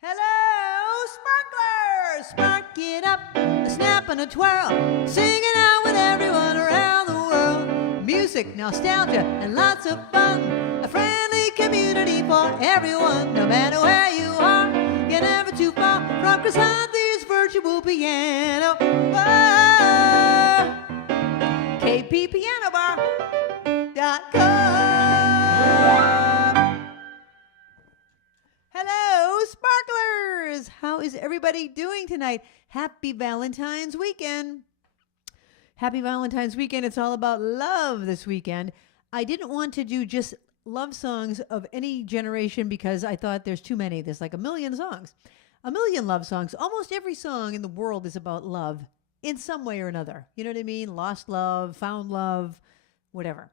Hello, sparklers! Spark it up, a snap and a twirl, singing out with everyone around the world. Music, nostalgia, and lots of fun. A friendly community for everyone, no matter where you are. You're never too far from Krisanthi's virtual piano. Oh, kppianobar.com. Hello, sparklers! How is everybody doing tonight? Happy Valentine's weekend. Happy Valentine's weekend. It's all about love this weekend. I didn't want to do just love songs of any generation because I thought there's too many. There's like a million songs, a million love songs. Almost every song in the world is about love in some way or another. You know what I mean? Lost love, found love, whatever.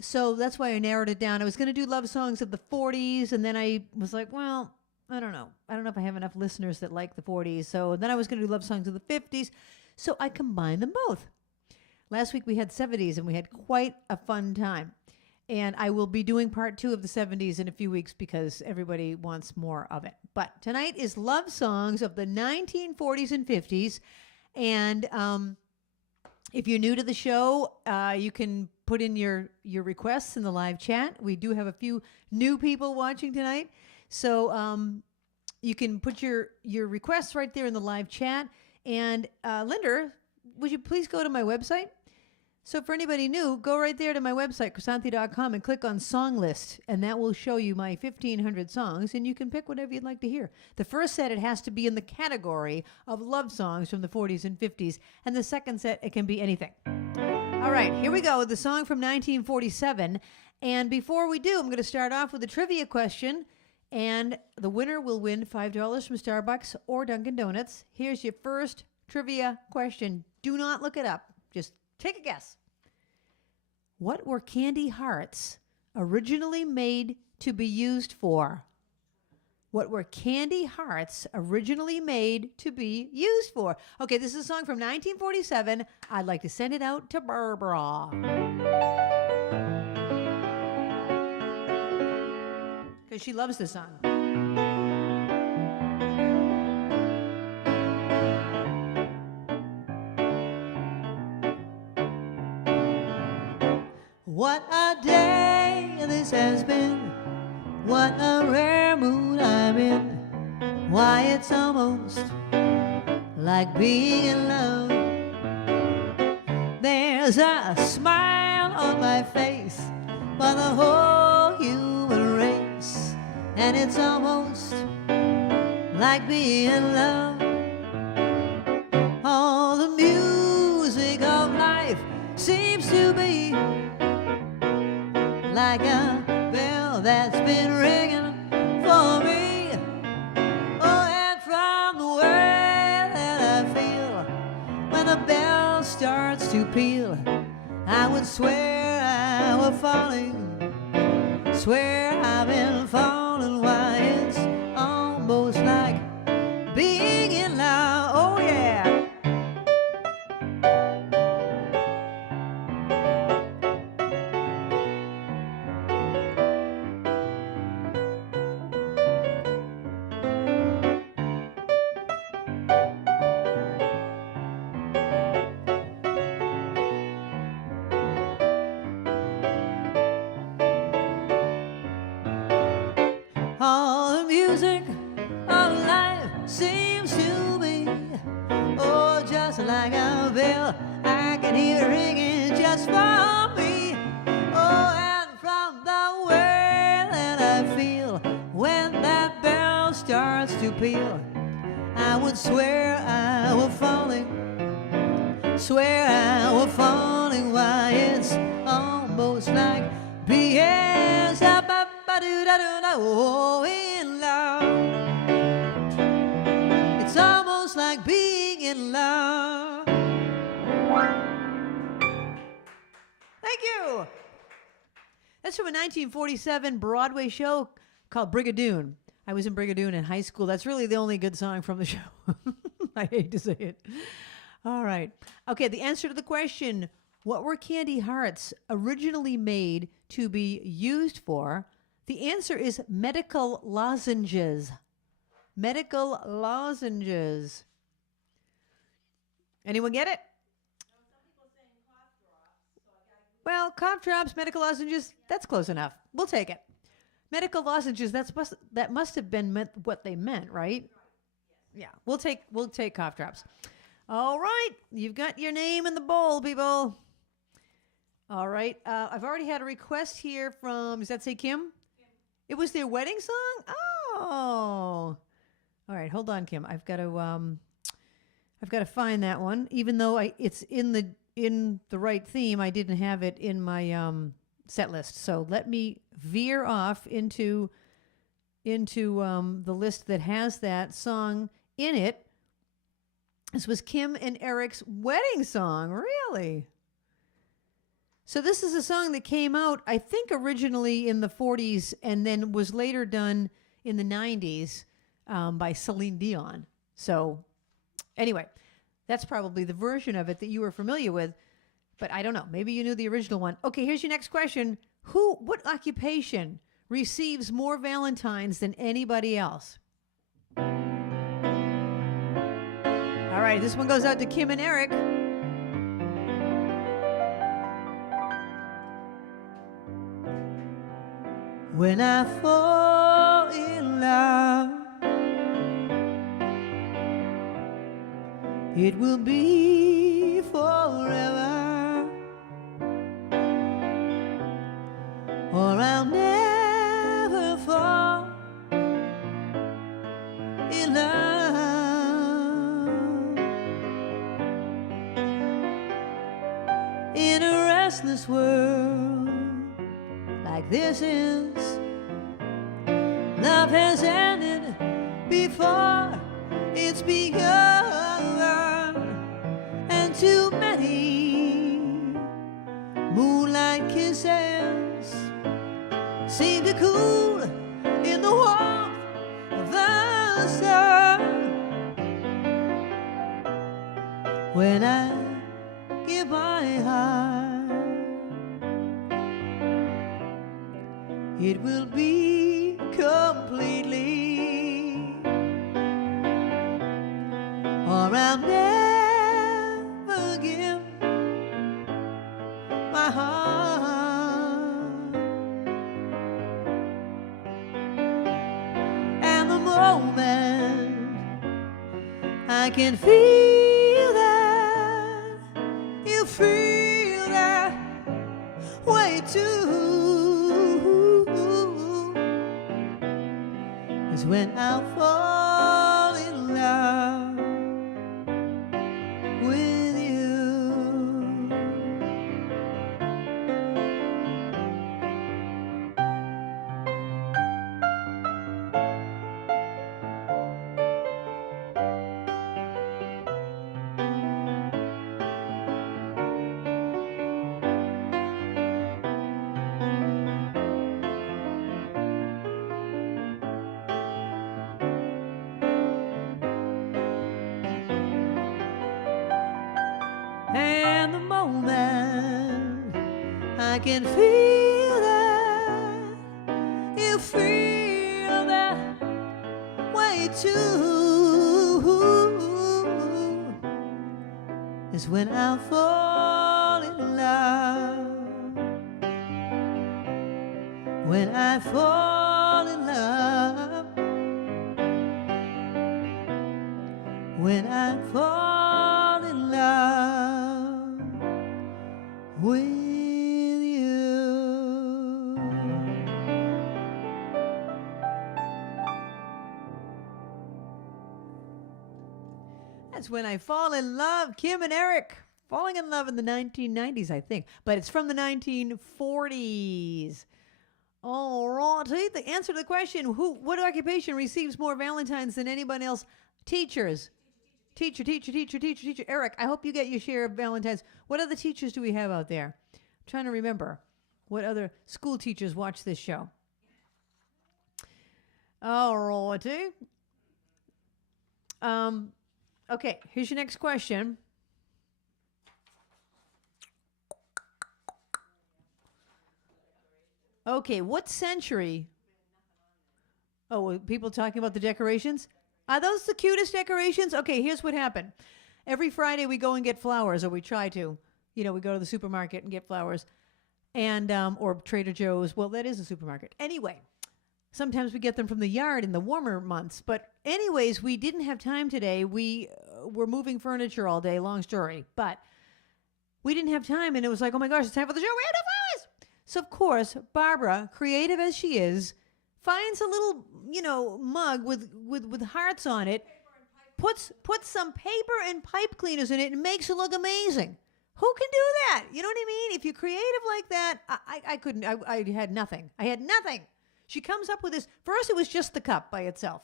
So that's why I narrowed it down. I was going to do love songs of the 40s, and then I was like, well, I don't know. I don't know if I have enough listeners that like the 40s. So then I was going to do love songs of the 50s. So I combined them both. Last week we had 70s, and we had quite a fun time. And I will be doing part 2 of the 70s in a few weeks because everybody wants more of it. But tonight is love songs of the 1940s and 50s. And if you're new to the show, you can put in your requests in the live chat. We do have a few new people watching tonight. So you can put your requests right there in the live chat. And Linda, would you please go to my website? So for anybody new, go right there to my website, Krisanthi.com, and click on Song List, and that will show you my 1,500 songs, and you can pick whatever you'd like to hear. The first set, it has to be in the category of love songs from the 40s and 50s, and the second set, it can be anything. All right, here we go with the song from 1947, and before we do, I'm going to start off with a trivia question, and the winner will win $5 from Starbucks or Dunkin' Donuts. Here's your first trivia question. Do not look it up. Just take a guess. What were candy hearts originally made to be used for? What were candy hearts originally made to be used for? Okay, this is a song from 1947. I'd like to send it out to Barbara, because she loves this song. What a day this has been. What a rare mood I'm in. Why, it's almost like being in love. There's a smile on my face for the whole human race, and it's almost like being in love. All the music of life seems to be like a bell that's been ringing for me. Oh, and from the way that I feel when the bell starts to peal, I would swear I were falling, swear I've been falling. Why, it's almost like being in love. Oh, yeah. All the music of life seems to be, oh, just like a bell I can hear ringing just for me. Oh, and from the way that I feel when that bell starts to peal, I would swear I were falling, swear I were falling. Why, it's almost like being oh, in love. It's almost like being in love. Thank you. That's from a 1947 Broadway show called Brigadoon. I was in Brigadoon in high school. That's really the only good song from the show. I hate to say it. All right. Okay, the answer to the question, what were candy hearts originally made to be used for? The answer is medical lozenges. Medical lozenges. Anyone get it? Well, cough drops, medical lozenges, that's close enough. We'll take it. Medical lozenges, that must have been what they meant, right? Yeah, we'll take cough drops. All right, you've got your name in the bowl, people. All right, I've already had a request here from, does that say Kim? It was their wedding song? Oh. All right, hold on, Kim. I've got to find that one. Even though it's in the right theme, I didn't have it in my set list. So let me veer off into the list that has that song in it. This was Kim and Eric's wedding song. Really? So this is a song that came out, I think, originally in the 40s and then was later done in the 90s by Celine Dion. So anyway, that's probably the version of it that you were familiar with, but I don't know. Maybe you knew the original one. Okay, here's your next question. What occupation receives more Valentines than anybody else? All right, this one goes out to Kim and Eric. When I fall in love, it will be forever, or I'll never fall in love. In a restless world like this is, love has ended before it's begun, and too many moonlight kisses seem to cool in the warmth of the sun. When I give my heart, it will be completely, or I'll never give my heart. And the moment I can feel that, you feel that way too, is when I'll fall in love with you. And the moment I can feel that, you feel that way too, is when I'll fall in love. When I fall in love, when I fall in love with you. That's When I Fall in Love. Kim and Eric falling in love in the 1990s, I think, but it's from the 1940s. All righty. The answer to the question, what occupation receives more Valentines than anyone else? Teachers. Teacher. Eric, I hope you get your share of Valentines. What other teachers do we have out there? I'm trying to remember what other school teachers watch this show. All righty. Okay, here's your next question. Okay, what century? Oh, people talking about the decorations? Are those the cutest decorations? Okay, here's what happened. Every Friday we go and get flowers, or we try to. We go to the supermarket and get flowers, and or Trader Joe's. Well, that is a supermarket. Anyway, sometimes we get them from the yard in the warmer months. But anyways, we didn't have time today. We were moving furniture all day. Long story, but we didn't have time, and it was like, oh my gosh, it's time for the show. We have no flowers. So of course, Barbara, creative as she is, finds a little mug with hearts on it, puts some paper and pipe cleaners in it, and makes it look amazing. Who can do that? You know what I mean? If you're creative like that, I couldn't. I had nothing. I had nothing. She comes up with this. First, it was just the cup by itself.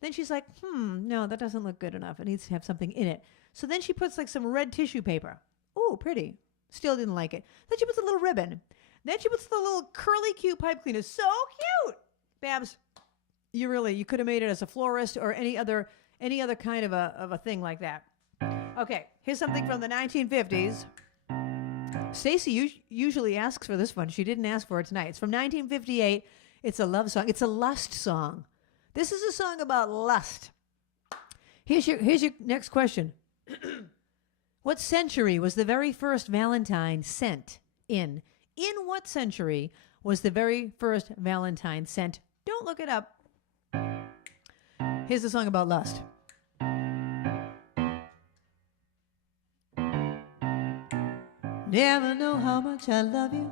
Then she's like, no, that doesn't look good enough. It needs to have something in it. So then she puts like some red tissue paper. Oh, pretty. Still didn't like it. Then she puts a little ribbon. Then she puts the little curly cute pipe cleaner. So cute. Babs, you could have made it as a florist or any other kind of a thing like that. Okay, here's something from the 1950s. Stacy usually asks for this one. She didn't ask for it tonight. It's from 1958. It's a love song. It's a lust song. This is a song about lust. Here's your next question. What century was the very first Valentine sent in? In what century was the very first Valentine sent? Don't look it up. Here's a song about lust. Never know how much I love you.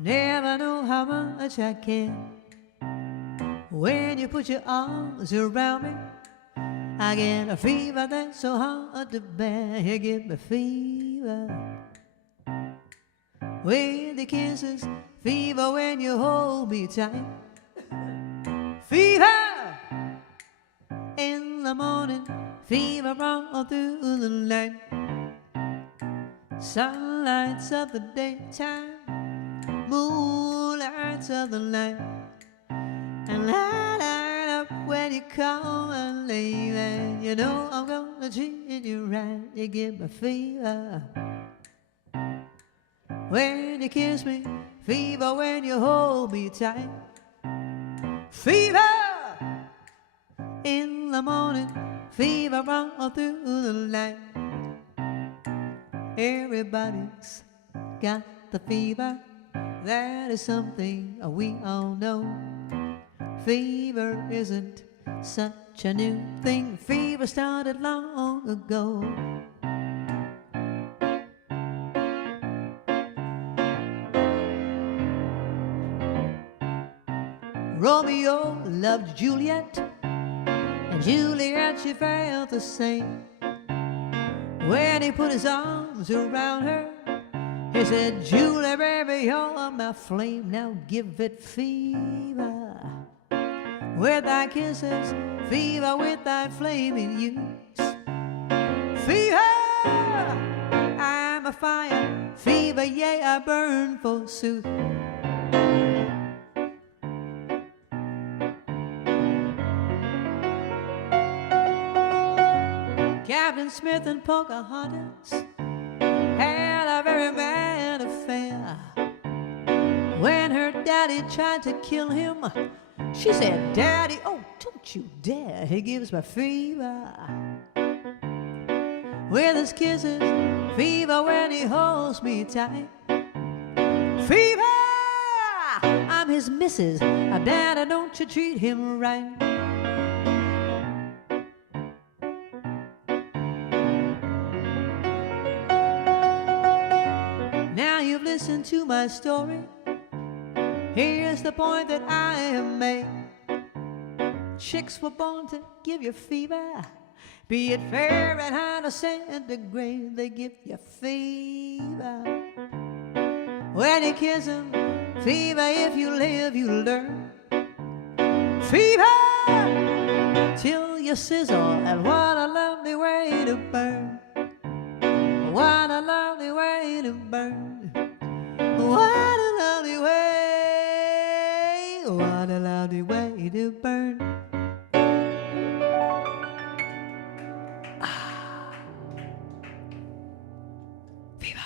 Never know how much I care. When you put your arms around me, I get a fever that's so hard to bear. You give me fever with the kisses, fever when you hold me tight. Fever in the morning, fever all through the night. Sunlights of the daytime, moonlights of the night, and light up when you call my name. And you know I'm gonna treat you right. You give me fever when you kiss me, fever when you hold me tight. Fever in the morning, fever all through the night. Everybody's got the fever. That is something we all know. Fever isn't such a new thing. Fever started long ago. Romeo loved Juliet, and Juliet, she felt the same. When he put his arms around her, he said, Julie, baby, you're my flame. Now give it fever with thy kisses, fever with thy flaming youth. Fever, I'm a fire. Fever, yea, I burn forsooth. Captain Smith and Pocahontas had a very bad affair. When her daddy tried to kill him, she said, Daddy, oh, don't you dare. He gives me fever with his kisses, fever when he holds me tight. Fever, I'm his missus. Daddy, don't you treat him right. You've listened to my story. Here's the point that I have made. Chicks were born to give you fever. Be it Fahrenheit or centigrade, they give you fever. When you kiss them, fever. If you live, you learn. Fever till you sizzle, and what a lovely way to burn. What a lovely way to burn. What a lovely way. What a lovely way to burn. Fever.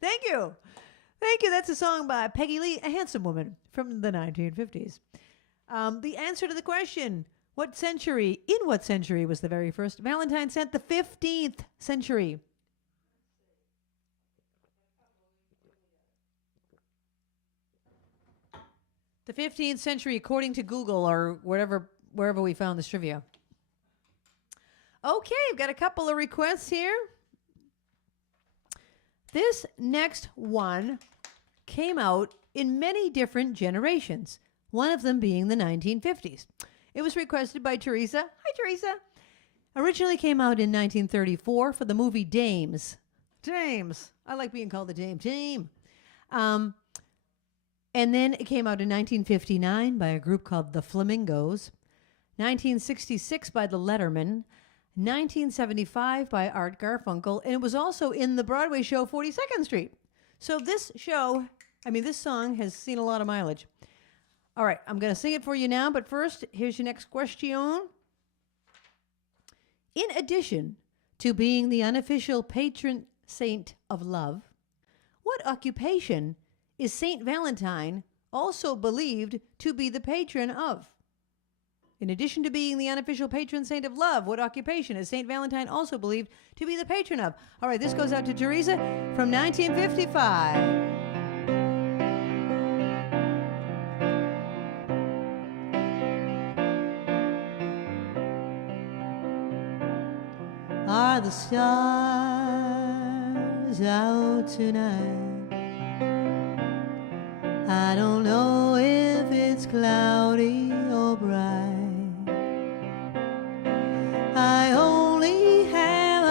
Thank you. Thank you. That's a song by Peggy Lee, a handsome woman from the 1950s. The answer to the question, in what century was the very first Valentine sent? The 15th century. The 15th century, according to Google or wherever we found this trivia. Okay, we've got a couple of requests here. This next one came out in many different generations, one of them being the 1950s. It was requested by Teresa. Hi, Teresa. Originally came out in 1934 for the movie Dames. Dames. I like being called the Dame. Dame. And then it came out in 1959 by a group called the Flamingos, 1966 by the Lettermen, 1975 by Art Garfunkel, and it was also in the Broadway show 42nd Street. So this song has seen a lot of mileage. All right, I'm going to sing it for you now, but first, here's your next question. In addition to being the unofficial patron saint of love, what occupation is Saint Valentine also believed to be the patron of? In addition to being the unofficial patron saint of love, what occupation is Saint Valentine also believed to be the patron of? All right, this goes out to Teresa from 1955. Are the stars out tonight? I don't know if it's cloudy or bright. I only have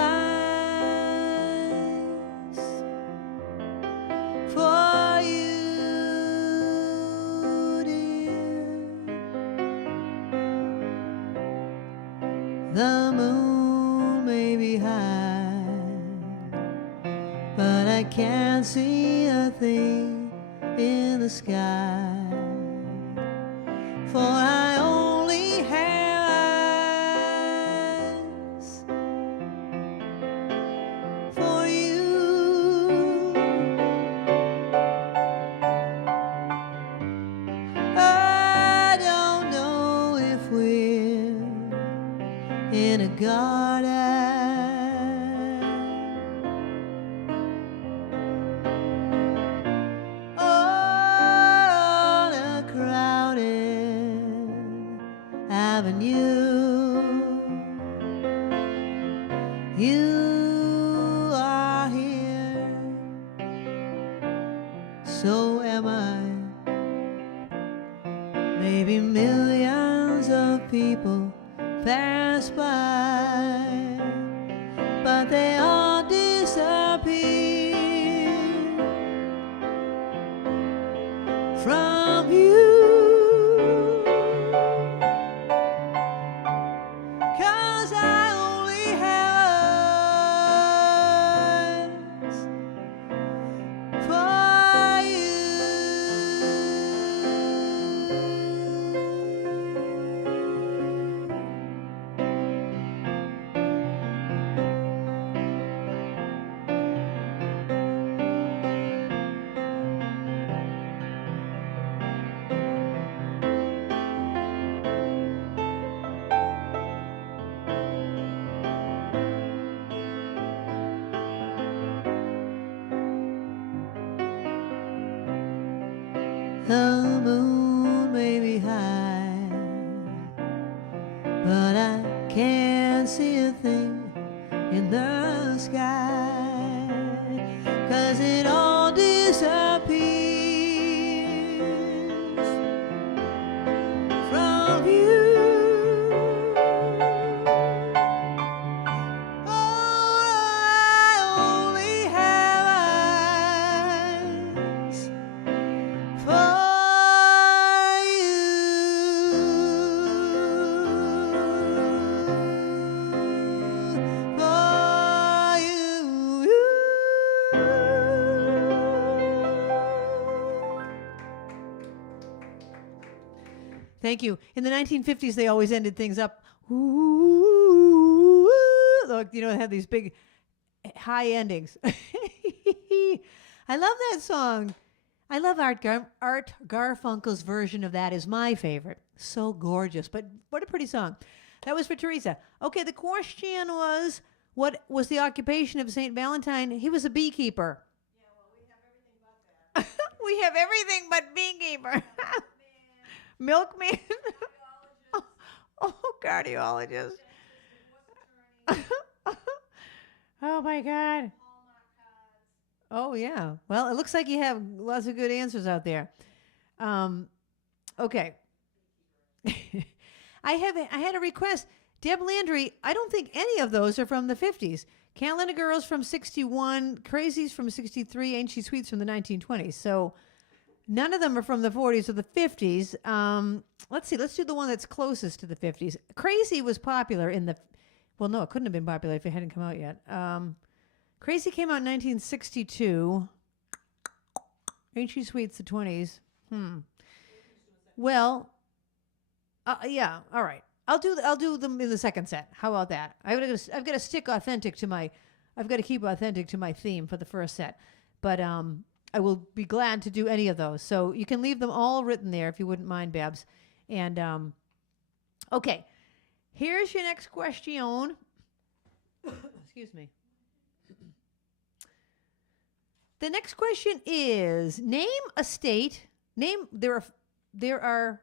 eyes for you, dear. The moon may be high, but I can't see a thing in the sky, for I only have eyes for you. I don't know if we're in a garden avenue. You are here, so am I. Maybe millions of people pass by, but they all disappear from you. The moon may be high, but I can't see a thing in the sky, 'cause it all disappears from you. Thank you. In the 1950s, they always ended things up. Ooh, like, they had these big high endings. I love that song. I love Art Garfunkel's version of that is my favorite. So gorgeous, but what a pretty song. That was for Teresa. Okay, the question was, what was the occupation of St. Valentine? He was a beekeeper. Yeah, well, we have everything but that. We have everything but beekeeper. Milkman. Cardiologist. Oh, my God. Oh, yeah. Well, it looks like you have lots of good answers out there. Okay. I had a request. Deb Landry, I don't think any of those are from the 50s. Calendar Girls from 61, Crazies from 63, Ain't She Sweet's from the 1920s. So none of them are from the 40s or the 50s. Let's see. Let's do the one that's closest to the 50s. Crazy was popular in the... Well, no, it couldn't have been popular if it hadn't come out yet. Crazy came out in 1962. Ain't She Sweet's the 20s. Well, yeah, all right. I'll do them in the second set. How about that? I've got to stick authentic to my... I've got to keep authentic to my theme for the first set. But I will be glad to do any of those. So you can leave them all written there if you wouldn't mind, Babs. And, okay. Here's your next question. Excuse me. The next question is, name a state. There are.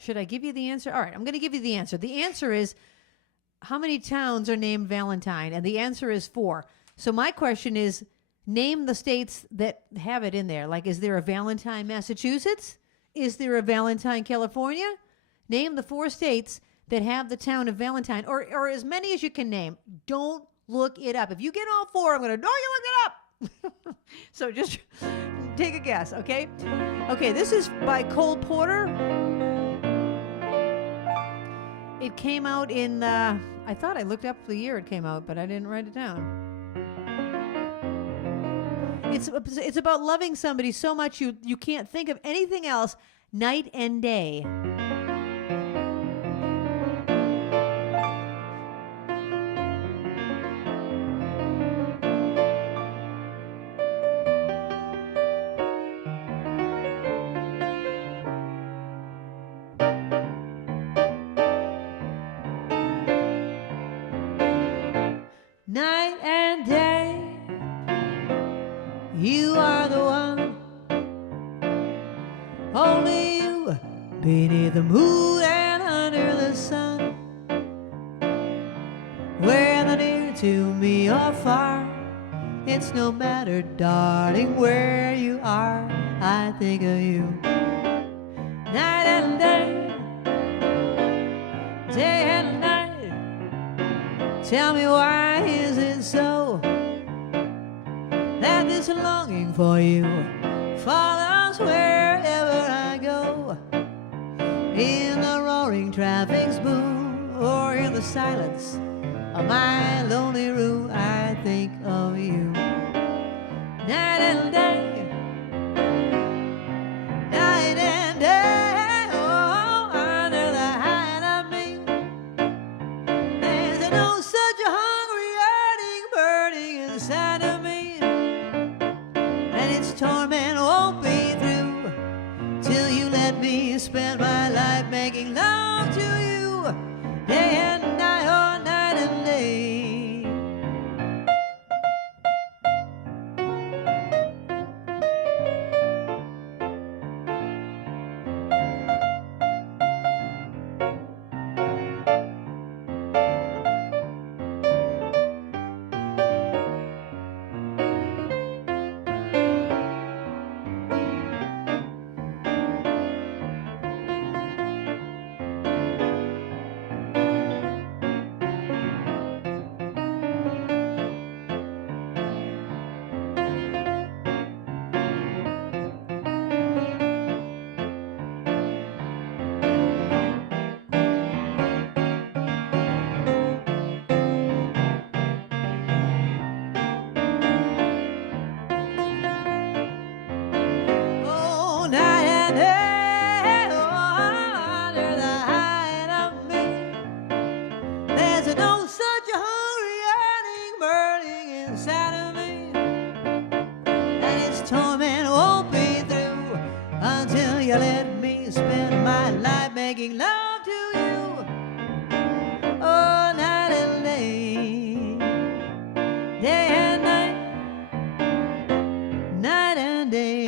Should I give you the answer? All right, I'm going to give you the answer. The answer is, how many towns are named Valentine? And the answer is 4. So my question is, name the states that have it in there. Like, is there a Valentine, Massachusetts? Is there a Valentine, California? Name the 4 states that have the town of Valentine, or as many as you can name. Don't look it up. If you get all 4, I'm going to, no, you look it up. So just take a guess, okay? Okay, this is by Cole Porter. It came out in, I thought I looked up the year it came out, but I didn't write it down. It's about loving somebody so much you can't think of anything else night and day. Night and day, you are the one, only you, beneath the moon and under the sun. Whether near to me or far, it's no matter, darling, where you are, I think of you. Night and day, day and night. Tell me, why is it so that this longing for you follows wherever I go? In the roaring traffic's boom, or in the silence of my lonely room, I think of you. Night and day, night and day, oh, under the hide of me, there's no such a hungry yearning burning inside of me, and its torment won't be through till you let me spend my life making love to you, day and night, or night and day. you let me spend my life making love to you? Oh, night and day, day and night, night and day,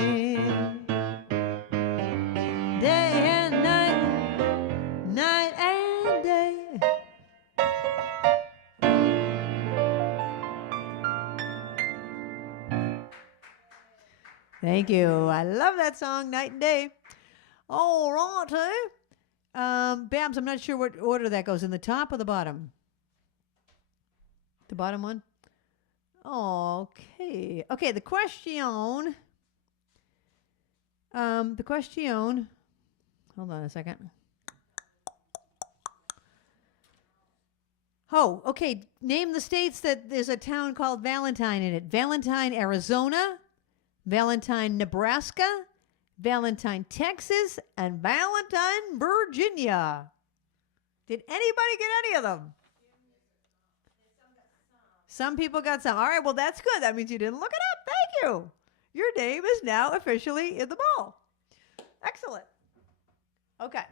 day and night, night and day. Thank you. I love that song, Night and Day. All righty. Babs, I'm not sure what order that goes, in the top or the bottom? The bottom one? Okay. Okay, the question. Hold on a second. Oh, okay. Name the states that there's a town called Valentine in it. Valentine, Arizona, Valentine, Nebraska, Valentine, Texas, and Valentine, Virginia. Did anybody get any of them? Some people got some. All right, well, that's good. That means you didn't look it up. Thank you. Your name is now officially in the ball. Excellent. Okay.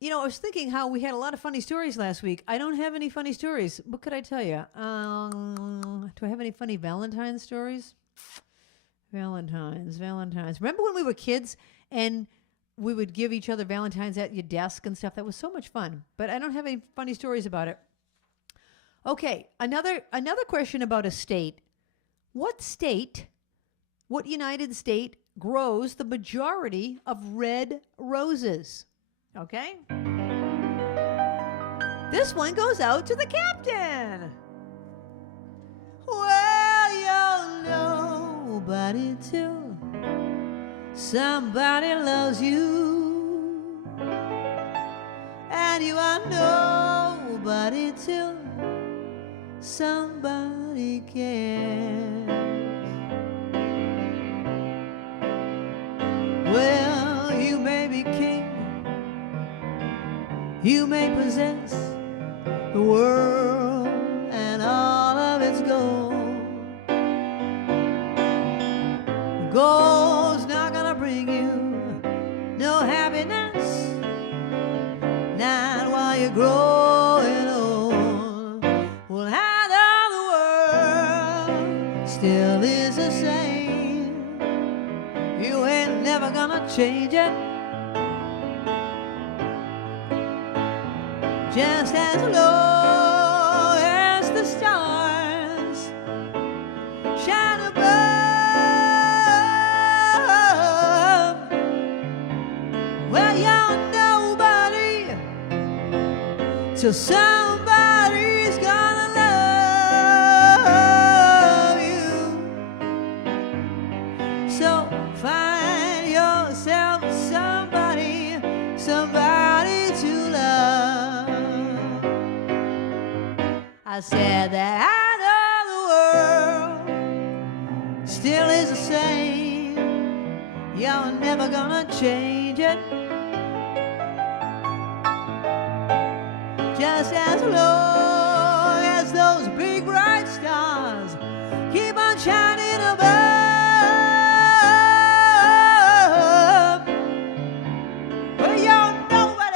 You know, I was thinking how we had a lot of funny stories last week. I don't have any funny stories. What could I tell you? Do I have any funny Valentine's stories? Valentine's. Remember when we were kids and we would give each other Valentine's at your desk and stuff? That was so much fun. But I don't have any funny stories about it. Okay, another question about a state. What United State grows the majority of red roses? Okay. This one goes out to the captain. Well, you're nobody till somebody loves you, and you are nobody till somebody cares. Well, you may be king, you may possess the world and all of its gold. Gold's not gonna bring you no happiness, not while you're growing old. Well, how the world still is the same. You ain't never gonna change it. Just as low as the stars shine above. Well, you're nobody till somebody's gonna love you. So find yourself somebody to love. I said that I know the world still is the same. You're never gonna change it. Just as long as those big bright stars keep on shining above. Well, you're nobody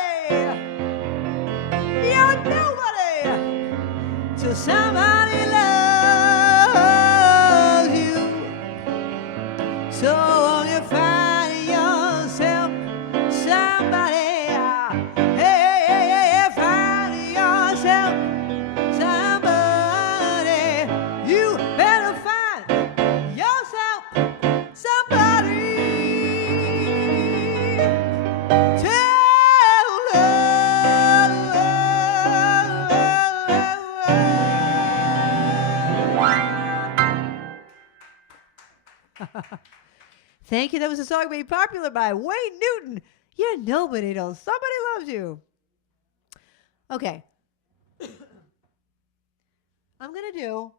till somebody loves you. So won't you find yourself somebody? Hey, find yourself somebody. You better find yourself somebody to love. Thank you. That was a song made popular by Wayne Newton. You're nobody till somebody loves you. Okay. I'm going to do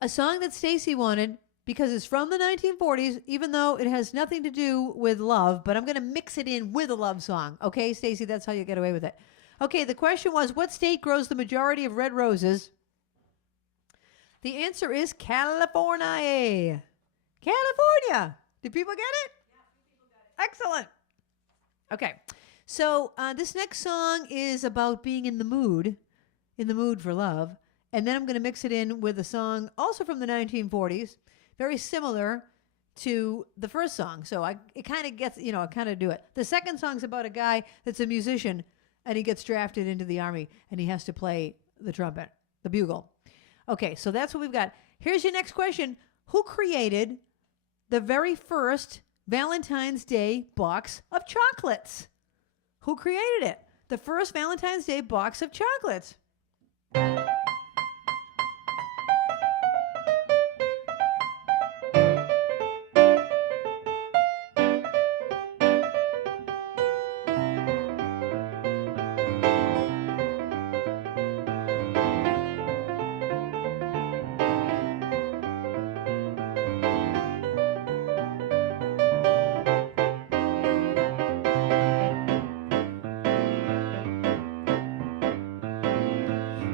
a song that Stacy wanted because it's from the 1940s, even though it has nothing to do with love, but I'm going to mix it in with a love song. Okay, Stacy, that's how you get away with it. Okay, the question was, what state grows the majority of red roses? The answer is California. California. Did people get it? Yeah, people got it. Excellent. Okay. So this next song is about being in the mood for love. And then I'm going to mix it in with a song also from the 1940s, very similar to the first song. So it kind of gets, I kind of do it. The second song's about a guy that's a musician, and he gets drafted into the army, and he has to play the trumpet, the bugle. Okay, so that's what we've got. Here's your next question. Who created the very first Valentine's Day box of chocolates? Who created it? The first Valentine's Day box of chocolates.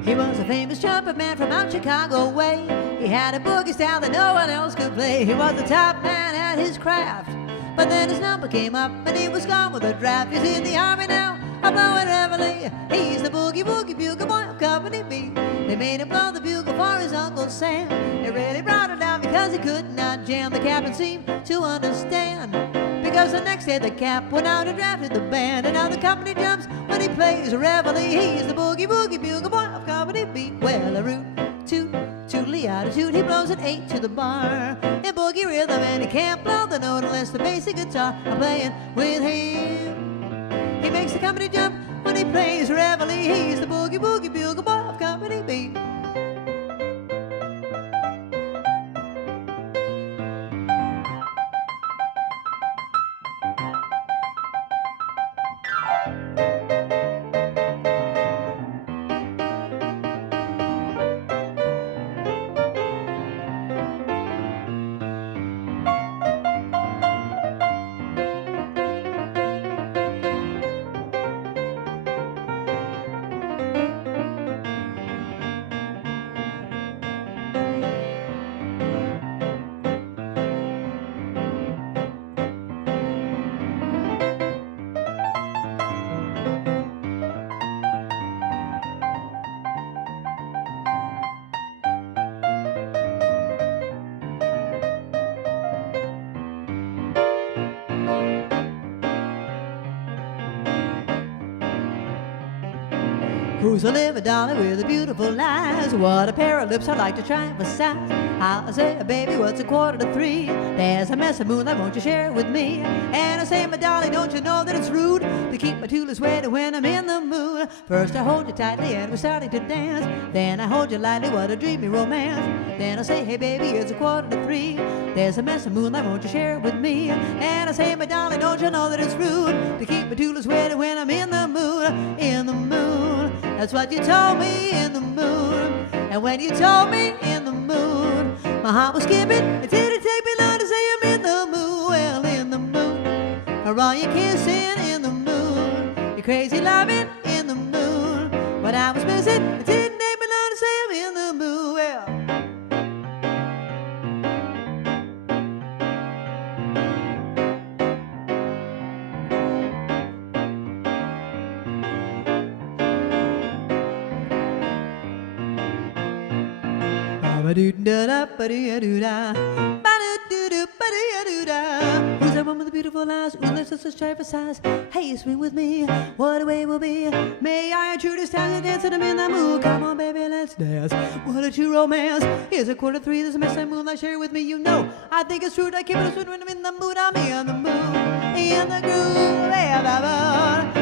He was a famous trumpet man from out Chicago way. He had a boogie style that no one else could play. He was the top man at his craft. But then his number came up and he was gone with a draft. He's in the army now, a blowing reveille. He's the Boogie Boogie Bugle Boy of Company B. They made him blow the bugle for his Uncle Sam. It really brought him down because he could not jam. The captain seemed to understand, because the next day the cap went out and drafted the band. And now the company jumps when he plays a reveille. He's the Boogie Boogie Bugle Boy of Company B. Well, a root, toot, tootly attitude. He blows an 8 to the bar in boogie rhythm, and he can't blow the note unless the basic guitar are playing with him. He makes the company jump when he plays reveille. He's the Boogie Boogie Bugle Boy of Company B. Who's a living dolly with a beautiful eyes? What a pair of lips I'd like to try for size. I'll say, baby, what's a quarter to 3? There's a mess of moonlight, won't you share it with me? And I say, my darling, don't you know that it's rude to keep my tulips waiting when I'm in the mood? First I hold you tightly and we're starting to dance. Then I hold you lightly, what a dreamy romance. Then I say, hey baby, it's a quarter to 3. There's a mess of moonlight, won't you share it with me? And I say, my darling, don't you know that it's rude to keep my tulips waiting when I'm in the mood? In the mood. That's what you told me, in the mood. And when you told me in the mood, my heart was skipping. It didn't take me long to say I'm in the mood. Well, in the mood. Or all you kissing in the mood. Your crazy loving in the mood. What I was missing, it didn't take me long to say I'm in the mood. Well, who's that one with the beautiful eyes? Who lives at such type of size? Hey, swing with me, what a way will be. May I intrude this time to dance and I'm in the mood. Come on, baby, let's dance. What a true romance. Here's a quarter 3, there's a mess of moonlight, share it with me, you know. I think it's true, I keep it sweet when I'm in the mood. I'm in the mood, in the groove,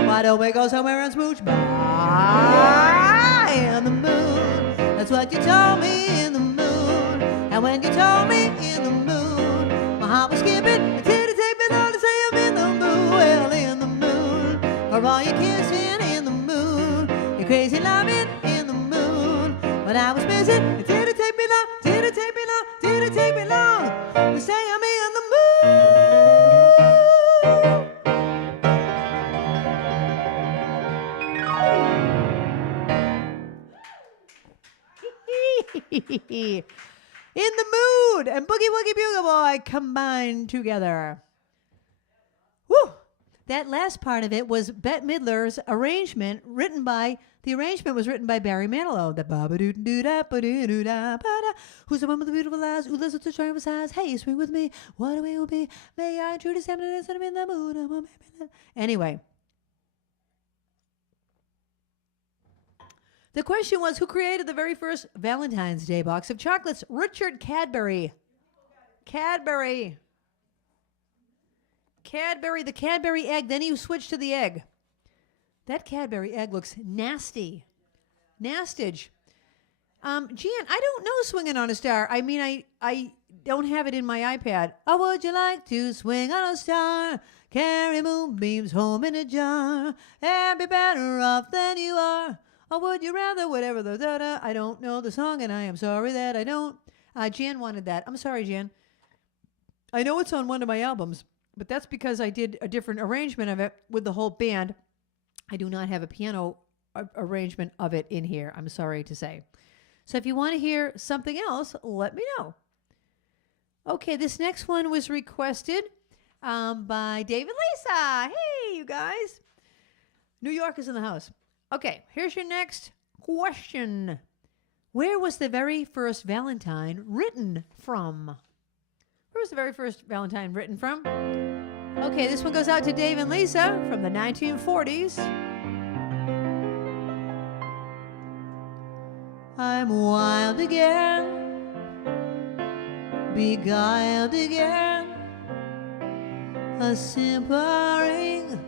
why don't we go somewhere and smooch? Bye, in the mood. That's what you told me, in the mood. And when you told me in the mood, my heart was skipping. It didn't take me long to say I'm in the mood. Well, in the mood. For all your kissing in the mood. Your crazy loving in the mood. When I was missing, it didn't take me long, didn't take me long, didn't take me long to say I'm in the mood. In the Mood and Boogie Woogie Bugle Boy combined together. Woo! That last part of it was Bette Midler's arrangement, the arrangement was written by Barry Manilow. The ba-ba-doo-doo-da-ba-doo-doo-da-ba-da. Who's the one with the beautiful eyes? Who listens to shine of eyes? Hey, swing with me. What away will be? May I introduce him to this? I'm in the mood. Anyway. The question was, who created the very first Valentine's Day box of chocolates? Richard Cadbury. Cadbury, the Cadbury egg. Then you switch to the egg. That Cadbury egg looks nasty. Nastage. Jan, I don't know Swinging on a Star. I mean, I don't have it in my iPad. Oh, would you like to swing on a star? Carry moonbeams home in a jar and be better off than you are. Or would you rather, whatever the da-da. I don't know the song, and I am sorry that I don't. Jan wanted that. I'm sorry, Jan. I know it's on one of my albums, but that's because I did a different arrangement of it with the whole band. I do not have a piano arrangement of it in here, I'm sorry to say. So if you want to hear something else, let me know. Okay, this next one was requested by David Lisa. Hey, you guys. New York is in the house. Okay, here's your next question. Where was the very first Valentine written from? Where was the very first Valentine written from? Okay, this one goes out to Dave and Lisa from the 1940s. I'm wild again, beguiled again, a simpering,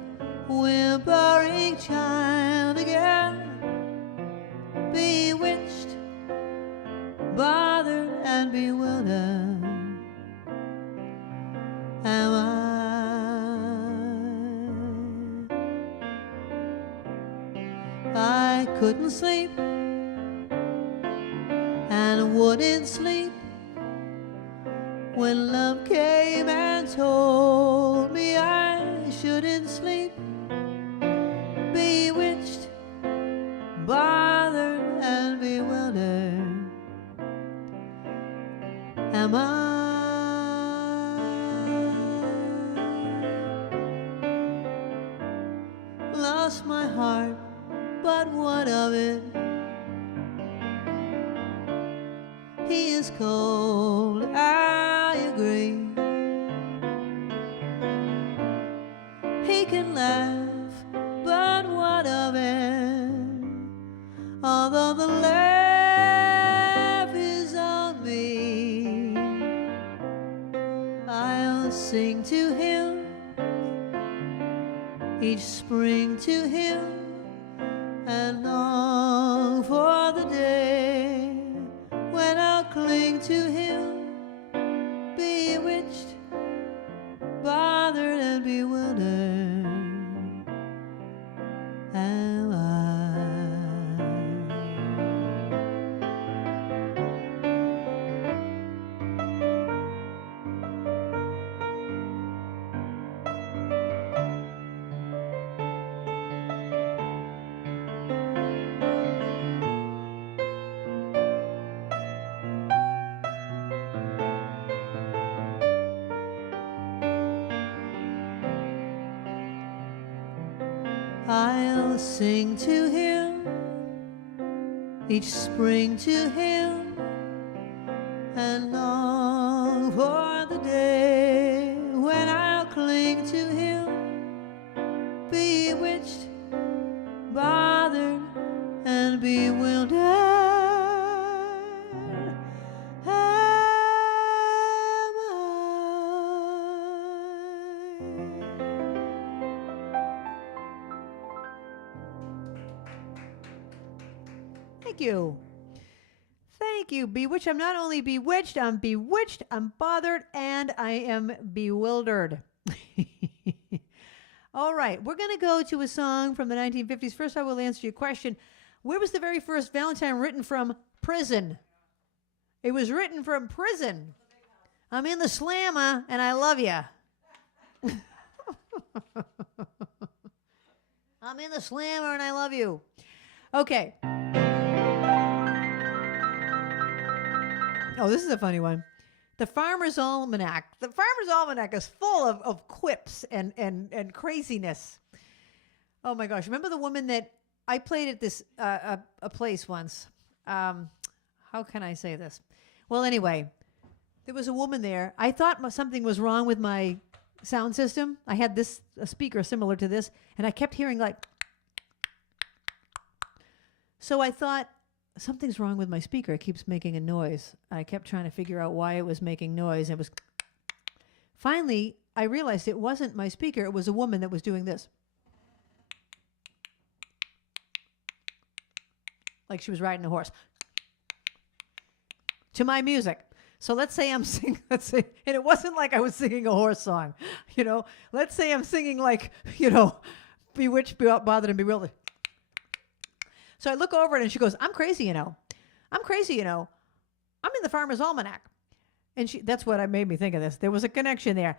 whimpering child again, bewitched, bothered and bewildered am I couldn't sleep and wouldn't sleep when love came and told me I shouldn't sleep. Bewitched, bothered and bewildered am I. Lost my heart, but what of it? He is cold, I agree. He can laugh, but what of it? Although the laugh is on me, I'll sing to him, each spring to him, and long for the day when I'll cling to him, bewitched, bothered and bewildered am I'll sing to him, each spring to him, and long for the day when I'll cling to him, bewitched, bothered, and bewildered. Thank you. Thank you. Bewitched. I'm not only bewitched, I'm bothered, and I am bewildered. All right. We're going to go to a song from the 1950s. First, I will answer your question. Where was the very first Valentine written from? Prison. It was written from prison. I'm in the slammer, and I love you. I'm in the slammer, and I love you. Okay. Oh, this is a funny one. The Farmers Almanac. The Farmers Almanac is full of quips and craziness. Oh my gosh! Remember the woman that I played at this a place once? How can I say this? Well, anyway, there was a woman there. I thought something was wrong with my sound system. I had a speaker similar to this, and I kept hearing like. So I thought something's wrong with my speaker. It keeps making a noise. I kept trying to figure out why it was making noise. It was. Finally, I realized it wasn't my speaker. It was a woman that was doing this. Like she was riding a horse. To my music. So let's say I'm singing, and it wasn't like I was singing a horse song, Let's say I'm singing like, Bewitched, Bothered, and Bewildered. So I look over it and she goes, I'm crazy, I'm crazy, I'm in the Farmers Almanac. And that's what made me think of this. There was a connection there.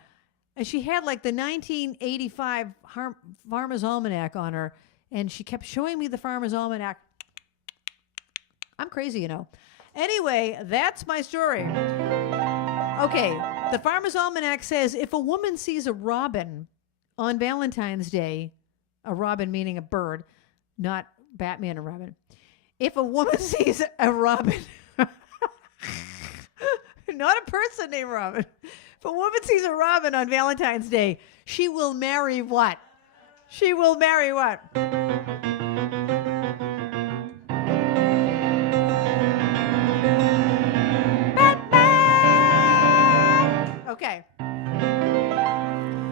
And she had like the 1985 Farmers Almanac on her. And she kept showing me the Farmers Almanac. I'm crazy, Anyway, that's my story. Okay, the Farmer's Almanac says if a woman sees a robin on Valentine's Day, a robin meaning a bird, not Batman and Robin. If a woman sees a robin, not a person named Robin. If a woman sees a robin on Valentine's Day, she will marry what? She will marry what? Okay.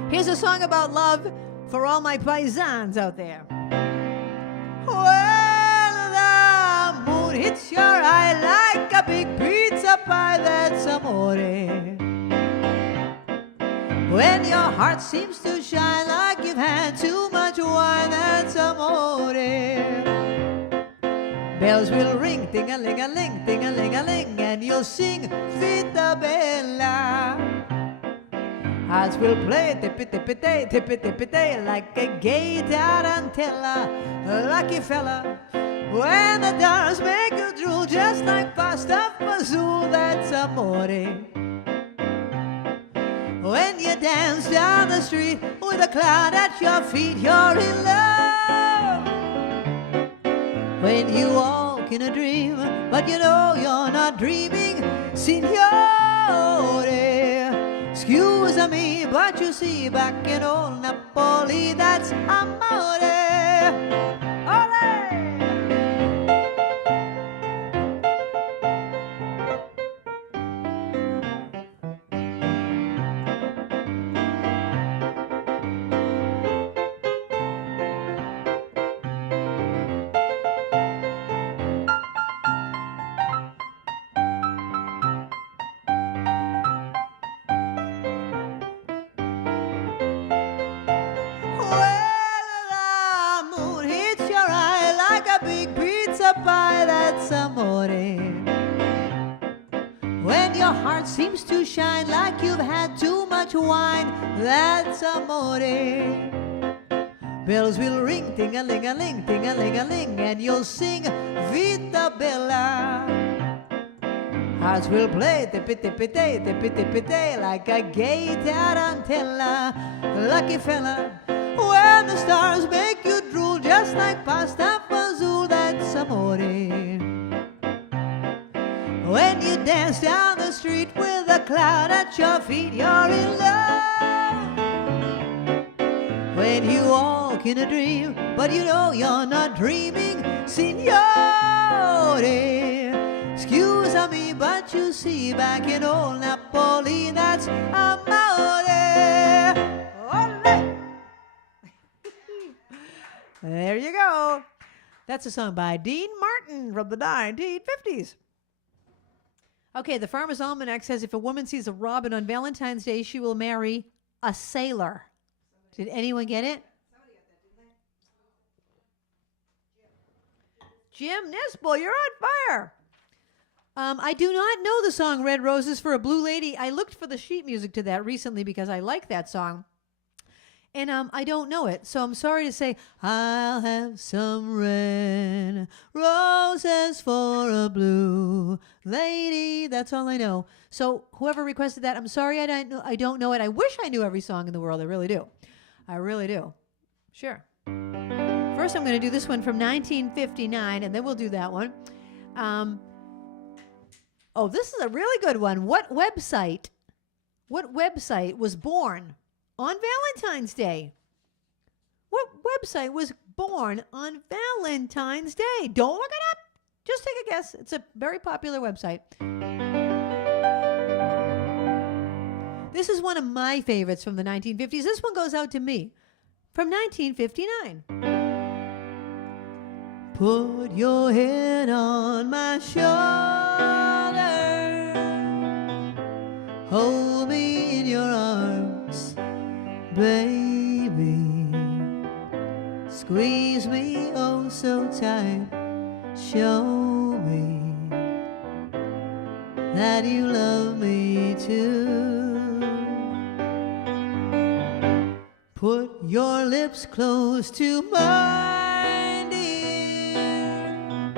Here's a song about love for all my paisans out there. Well, the moon hits your eye like a big pizza pie, that's amore. When your heart seems to shine like you've had too much wine, that's amore. Bells will ring, ting-a-ling-a-ling, ting-a-ling-a-ling, and you'll sing Vita Bella. Hearts will play tippy-tippy-tay, tippy-tippy-tay, like a gay tarantella, lucky fella. When the stars make you drool just like pasta fazool, that's amore. When you dance down the street with a cloud at your feet, you're in love. When you walk in a dream, but you know you're not dreaming, signore. Excuse me, but you see, back in old Napoli, that's amore. Ole! Pie, that's amore. When your heart seems to shine like you've had too much wine, that's amore. Bells will ring, ting-a-ling-a-ling, ting-a-ling-a-ling, and you'll sing Vita Bella. Hearts will play tippy-tippy-tay, tippy-tippy-tay, like a gay tarantella, lucky fella. When the stars make you drool just like pasta fazool, that's amore. When you dance down the street with a cloud at your feet, you're in love. When you walk in a dream, but you know you're not dreaming, signore. Excuse me, but you see, back in old Napoli, that's amore. Ole! There you go. That's a song by Dean Martin from the 1950s. Okay, the Farmer's Almanac says if a woman sees a robin on Valentine's Day, she will marry a sailor. Did anyone get it? Jim Nisbel, you're on fire. I do not know the song Red Roses for a Blue Lady. I looked for the sheet music to that recently because I like that song. And I don't know it. So I'm sorry to say, I'll have some red roses for a blue lady. That's all I know. So whoever requested that, I'm sorry I don't know it. I wish I knew every song in the world. I really do. I really do. Sure. First, I'm going to do this one from 1959, and then we'll do that one. Oh, this is a really good one. What website was born on Valentine's Day? What website was born on Valentine's Day? Don't look it up. Just take a guess. It's a very popular website. This is one of my favorites from the 1950s. This one goes out to me from 1959. Put your head on my shoulder, hold me in your arms, baby, squeeze me oh so tight, show me that you love me too. Put your lips close to mine, dear,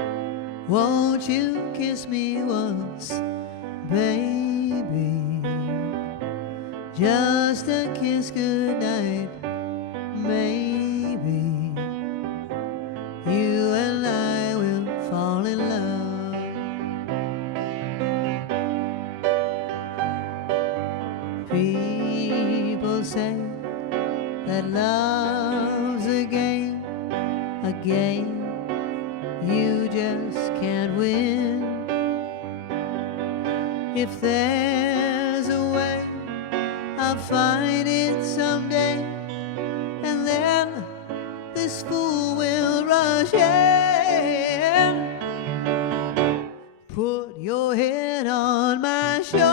won't you kiss me once, baby, just a kiss goodnight, maybe you and I will fall in love. People say that love's a game you just can't win. If there's a way, I'll find it someday, and then this fool will rush in. Put your head on my shoulder,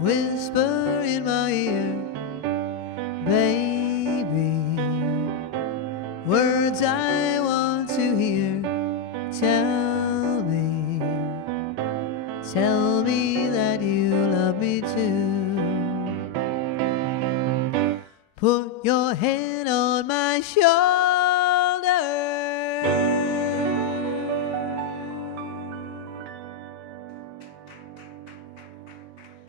whisper in my ear, baby, words I want to hear. Tell me that you love me too. Put your head on my shoulder.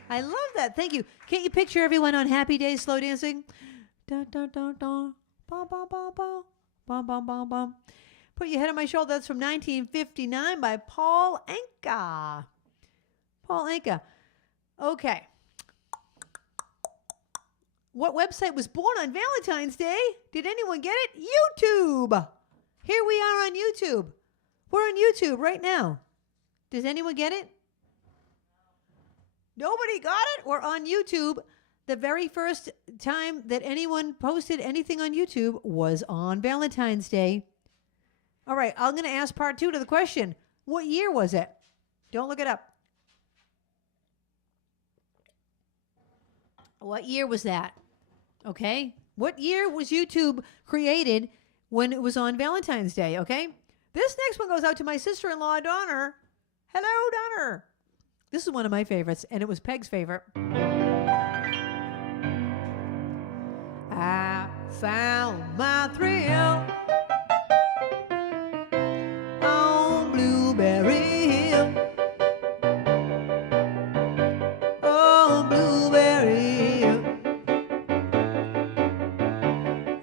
I love that. Thank you. Can't you picture everyone on Happy Days slow dancing? Dun, dun, dun, dun. Bum, bum, bum, bum. Bum, bum, bum, bum. Put Your Head on My Shoulder. That's from 1959 by Paul Anka. Paul Anka. Okay. What website was born on Valentine's Day? Did anyone get it? YouTube. Here we are on YouTube. We're on YouTube right now. Does anyone get it? Nobody got it? We're on YouTube. The very first time that anyone posted anything on YouTube was on Valentine's Day. All right, I'm going to ask part 2 to the question. What year was it? Don't look it up. What year was that? Okay. What year was YouTube created when it was on Valentine's Day? Okay. This next one goes out to my sister-in-law, Donner. Hello, Donner. This is one of my favorites, and it was Peg's favorite. I found my thrill on Blueberry Hill. On Blueberry Hill.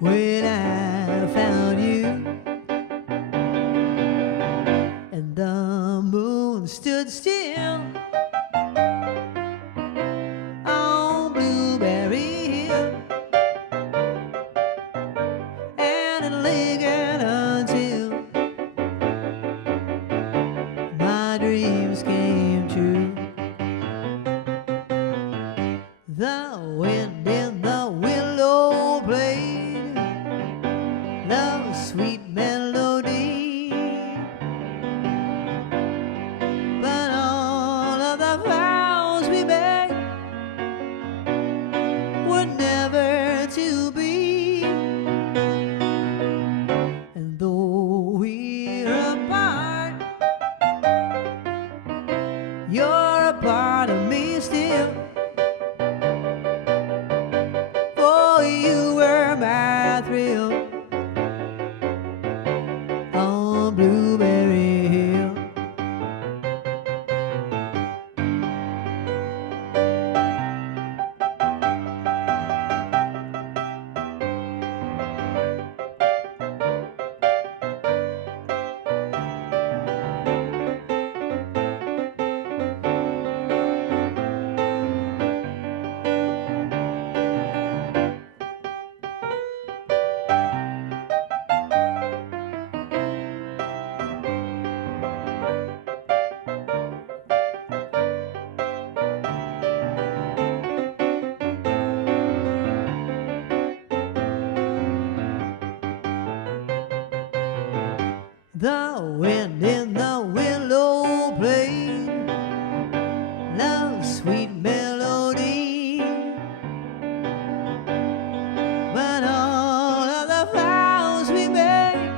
When I found you, and the moon stood still on Blueberry Hill, and it lingered until my dreams came true. The wind in the willow played love's sweet melody, but all of the vows we made were never to be. And though we're apart, on Blueberry Hill. The wind in the willow played love's sweet melody, but all of the vows we made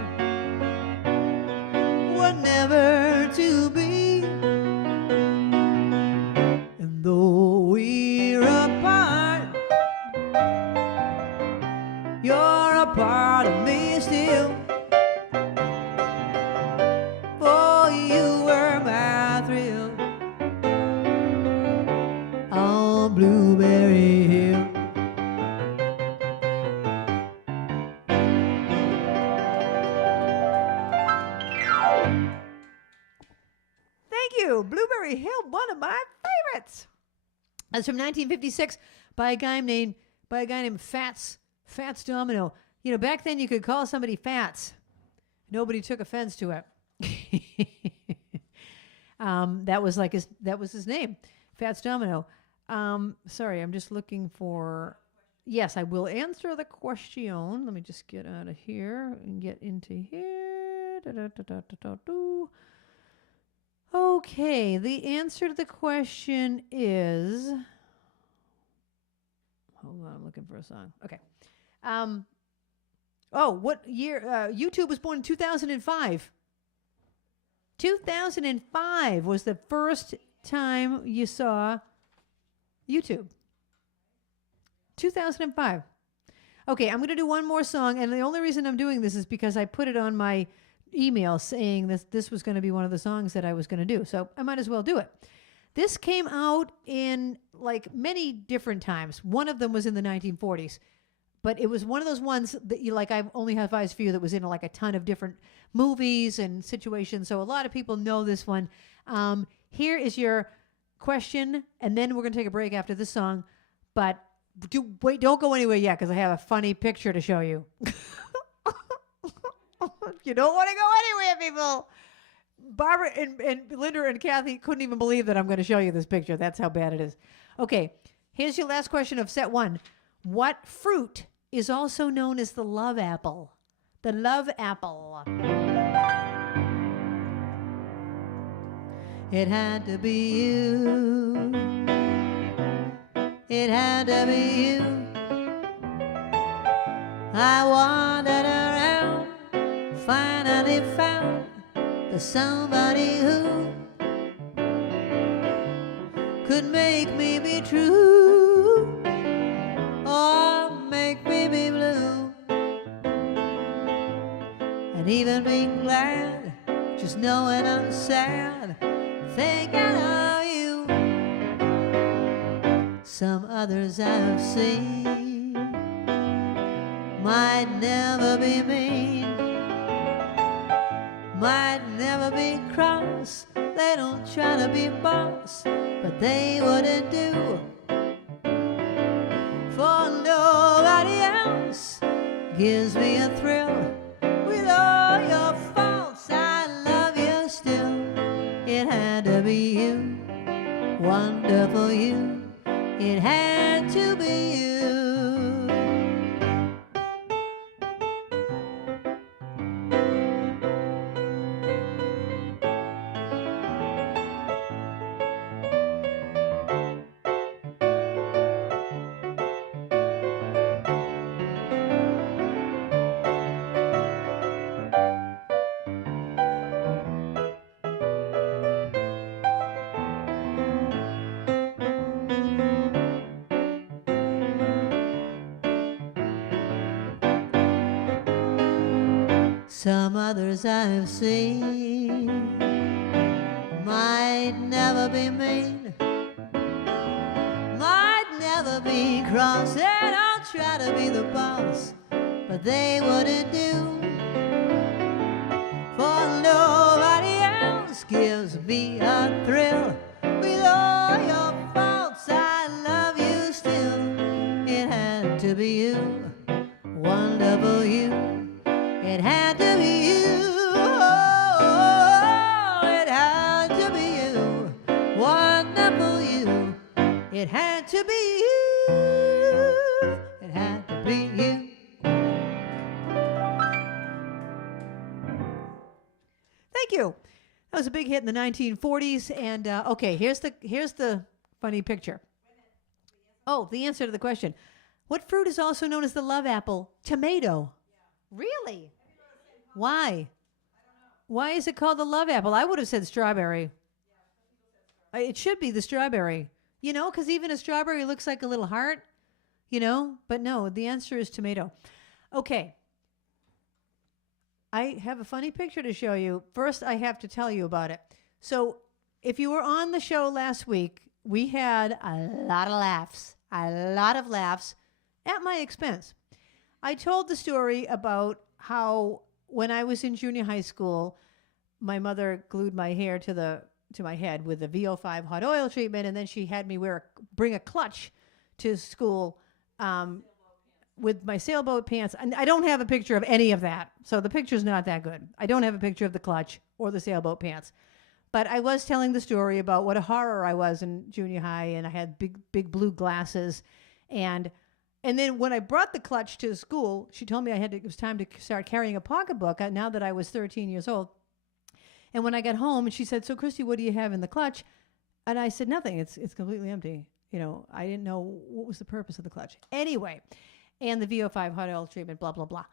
were never to be. And though we're apart, you're a part of me still. Blueberry Hill. Thank you, Blueberry Hill, one of my favorites. That's from 1956 by a guy named Fats Domino. You know, back then you could call somebody Fats. Nobody took offense to it. That was his name, Fats Domino. Sorry, I'm just looking for. Yes, I will answer the question. Let me just get out of here and get into here. Okay, the answer to the question is. Hold on, I'm looking for a song. Okay. What year? YouTube was born in 2005. 2005 was the first time you saw YouTube. 2005. Okay, I'm going to do one more song, and the only reason I'm doing this is because I put it on my email saying this was going to be one of the songs that I was going to do, so I might as well do it. This came out in like many different times. One of them was in the 1940s, but it was one of those ones that I only have eyes for you that was in like a ton of different movies and situations, so a lot of people know this one. Here is your question, and then we're going to take a break after this song, but don't go anywhere yet because I have a funny picture to show you. You don't want to go anywhere, people. Barbara and Linda and Kathy couldn't even believe that I'm going to show you this picture. That's how bad it is. Okay, here's your last question of set one. What fruit is also known as the love apple? The love apple. It had to be you. It had to be you. I wandered around, finally found the somebody who could make me be true or make me be blue, and even be glad just knowing I'm sad thinking of you. Some others I've seen might never be mean, might never be cross. They don't try to be boss, but they wouldn't do for nobody else. Gives me a thrill with all your faults. I love you still. It had to be you, wonderful you. It had to be you. Some others I've seen might never be mean, might never be cross. They don't try to be the boss, but they wouldn't do. For nobody else gives me a thrill. With all your faults, I love you still. It had to be you, wonderful you. It had to be you. Oh, it had to be you, wonderful you. It had to be you. It had to be you. Thank you. That was a big hit in the 1940s. And okay, here's the funny picture. Oh, the answer to the question. What fruit is also known as the love apple? Tomato. Yeah. Really? Why? Why is it called the love apple? I would have said strawberry. Yeah, it should be the strawberry. You know, because even a strawberry looks like a little heart, you know? But no, the answer is tomato. Okay. I have a funny picture to show you. First, I have to tell you about it. So, if you were on the show last week, we had a lot of laughs at my expense. I told the story about how when I was in junior high school, my mother glued my hair to my head with the VO5 hot oil treatment, and then she had me bring a clutch to school with my sailboat pants. And I don't have a picture of any of that, so the picture's not that good. I don't have a picture of the clutch or the sailboat pants. But I was telling the story about what a horror I was in junior high, and I had big blue glasses. And then when I brought the clutch to school, she told me it was time to start carrying a pocketbook now that I was 13 years old. And when I got home, she said, "So, Christy, what do you have in the clutch?" And I said, "Nothing. It's completely empty." You know, I didn't know what was the purpose of the clutch. Anyway, and the VO5 hot oil treatment, blah, blah, blah.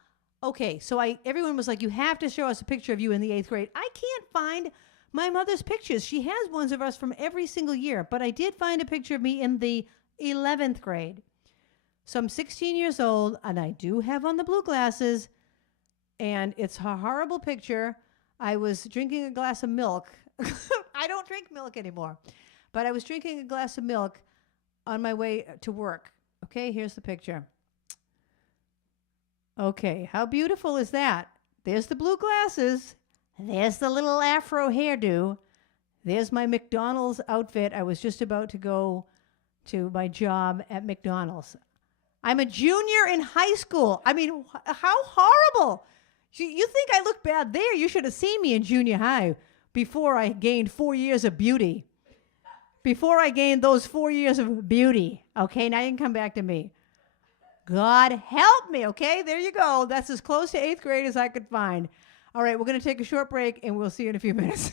Okay, so everyone was like, "You have to show us a picture of you in the 8th grade." I can't find my mother's pictures. She has ones of us from every single year, but I did find a picture of me in the 11th grade. So I'm 16 years old, and I do have on the blue glasses, and it's a horrible picture. I was drinking a glass of milk. I don't drink milk anymore, but I was drinking a glass of milk on my way to work. Okay, here's the picture. Okay, how beautiful is that? There's the blue glasses. There's the little afro hairdo. There's my McDonald's outfit. I was just about to go to my job at McDonald's. I'm a junior in high school. I mean, how horrible. You think I look bad there? You should have seen me in junior high before I gained 4 years of beauty. Before I gained those 4 years of beauty. Okay, now you can come back to me. God help me, okay? There you go. That's as close to 8th grade as I could find. All right, we're going to take a short break, and we'll see you in a few minutes.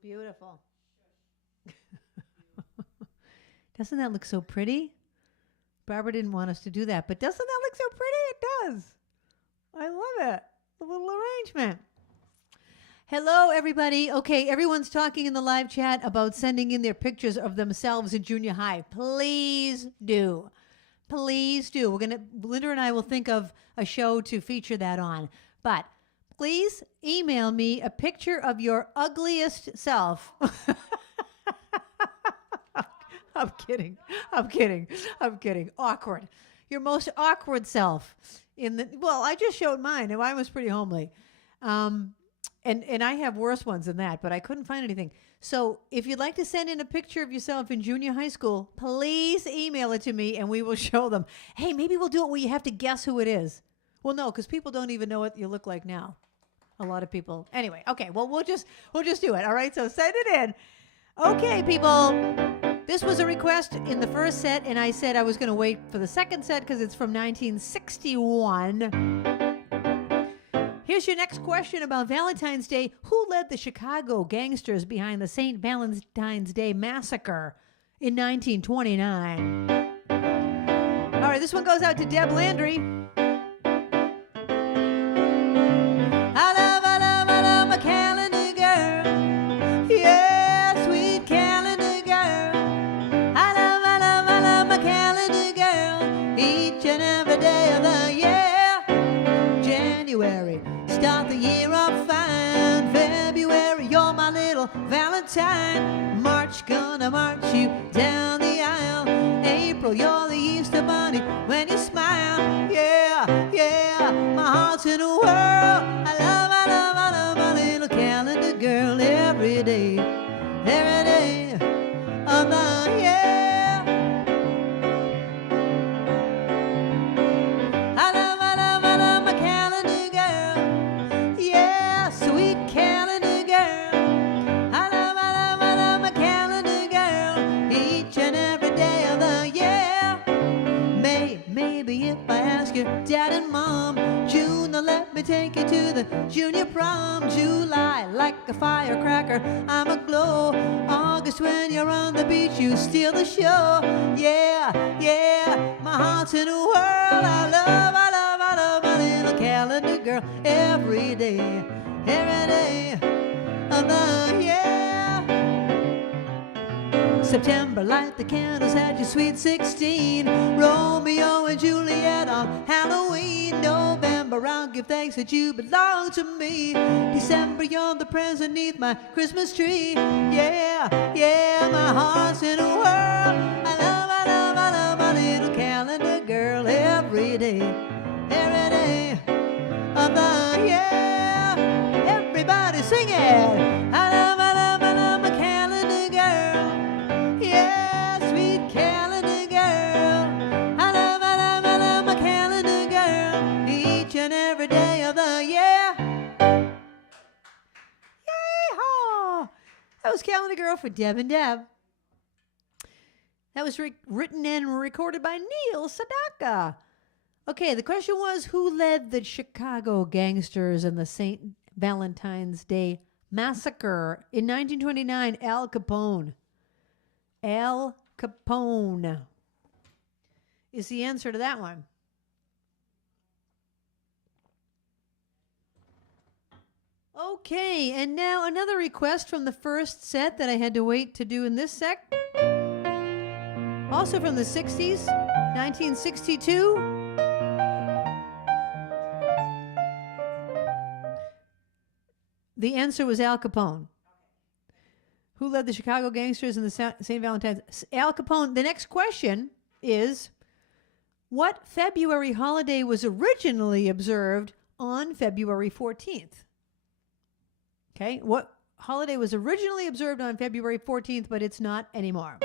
Beautiful. Doesn't that look so pretty? Barbara didn't want us to do that, but doesn't that look so pretty? It does. I love it. The little arrangement. Hello, everybody. Okay, everyone's talking in the live chat about sending in their pictures of themselves in junior high. Please do. Please do. Linda and I will think of a show to feature that on. But please email me a picture of your ugliest self. I'm kidding. Awkward. Your most awkward self. I just showed mine, and mine was pretty homely. And I have worse ones than that, but I couldn't find anything. So if you'd like to send in a picture of yourself in junior high school, please email it to me, and we will show them. Hey, maybe we'll do it where you have to guess who it is. Well, no, because people don't even know what you look like now. A lot of people. Anyway, okay. Well, we'll just do it. All right. So send it in. Okay, people. This was a request in the first set, and I said I was going to wait for the second set because it's from 1961. Here's your next question about Valentine's Day. Who led the Chicago gangsters behind the St. Valentine's Day Massacre in 1929? All right, this one goes out to Deb Landry. I love my calendar girl. Yeah, sweet calendar girl. I love my calendar girl. Each and every day of the year. January, start the year off fine. February, you're my little Valentine. March, gonna march you down the aisle. April, you're the Easter bunny when you smile. Yeah, yeah, my heart's in a whirl. I love my little calendar girl every day of the year. I love my calendar girl. Yeah, sweet calendar girl. I love my calendar girl each and every day of the year. Maybe if I ask your dad and mom, June, they'll let me take you to the junior prom. July, like a firecracker, I'm aglow. August, when you're on the beach, you steal the show. Yeah, yeah, my heart's in a whirl. I love my little calendar girl every day of the year. September, light the candles at your sweet 16. Romeo and Juliet on Halloween. November, I'll give thanks that you belong to me. December, you're the present neath my Christmas tree. Yeah, yeah, my heart's in a whirl. I love my little calendar girl every day of the year. Everybody sing it. I love my calendar girl. Yeah, sweet calendar girl. I love my calendar girl each and every day of the year. Yay-haw! That was Calendar Girl for Deb and Deb. That was written and recorded by Neil Sedaka. Okay, the question was, who led the Chicago gangsters in the St. Valentine's Day Massacre in 1929? Al Capone. Al Capone is the answer to that one. Okay, and now another request from the first set that I had to wait to do in this sec. Also from the 60s, 1962. The answer was Al Capone. Who led the Chicago gangsters in the St. Valentine's? Al Capone. The next question is, what February holiday was originally observed on February 14th? Okay, what holiday was originally observed on February 14th, but it's not anymore?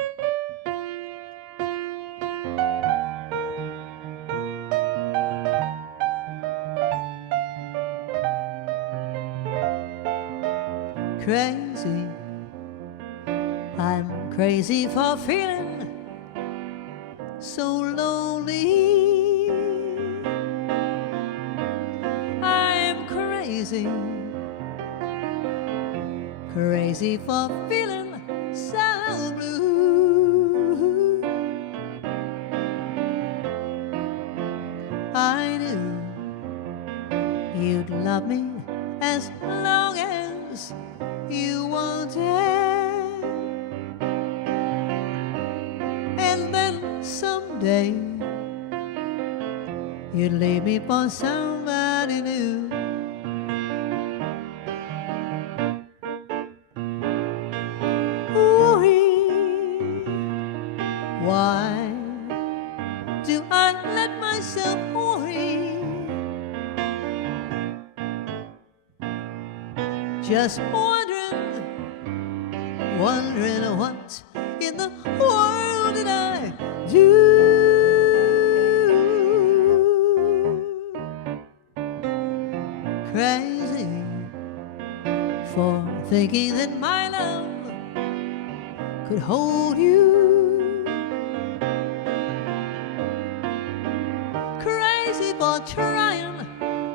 Crazy, I'm crazy for feeling so lonely. I'm crazy, crazy for feeling so blue. I knew you'd love me as long as you wanted, and then someday you'd leave me for somebody new. Ooh-wee, why do I let myself worry? Just wondering what in the world did I do? thinking that my love could hold you. Crazy for trying,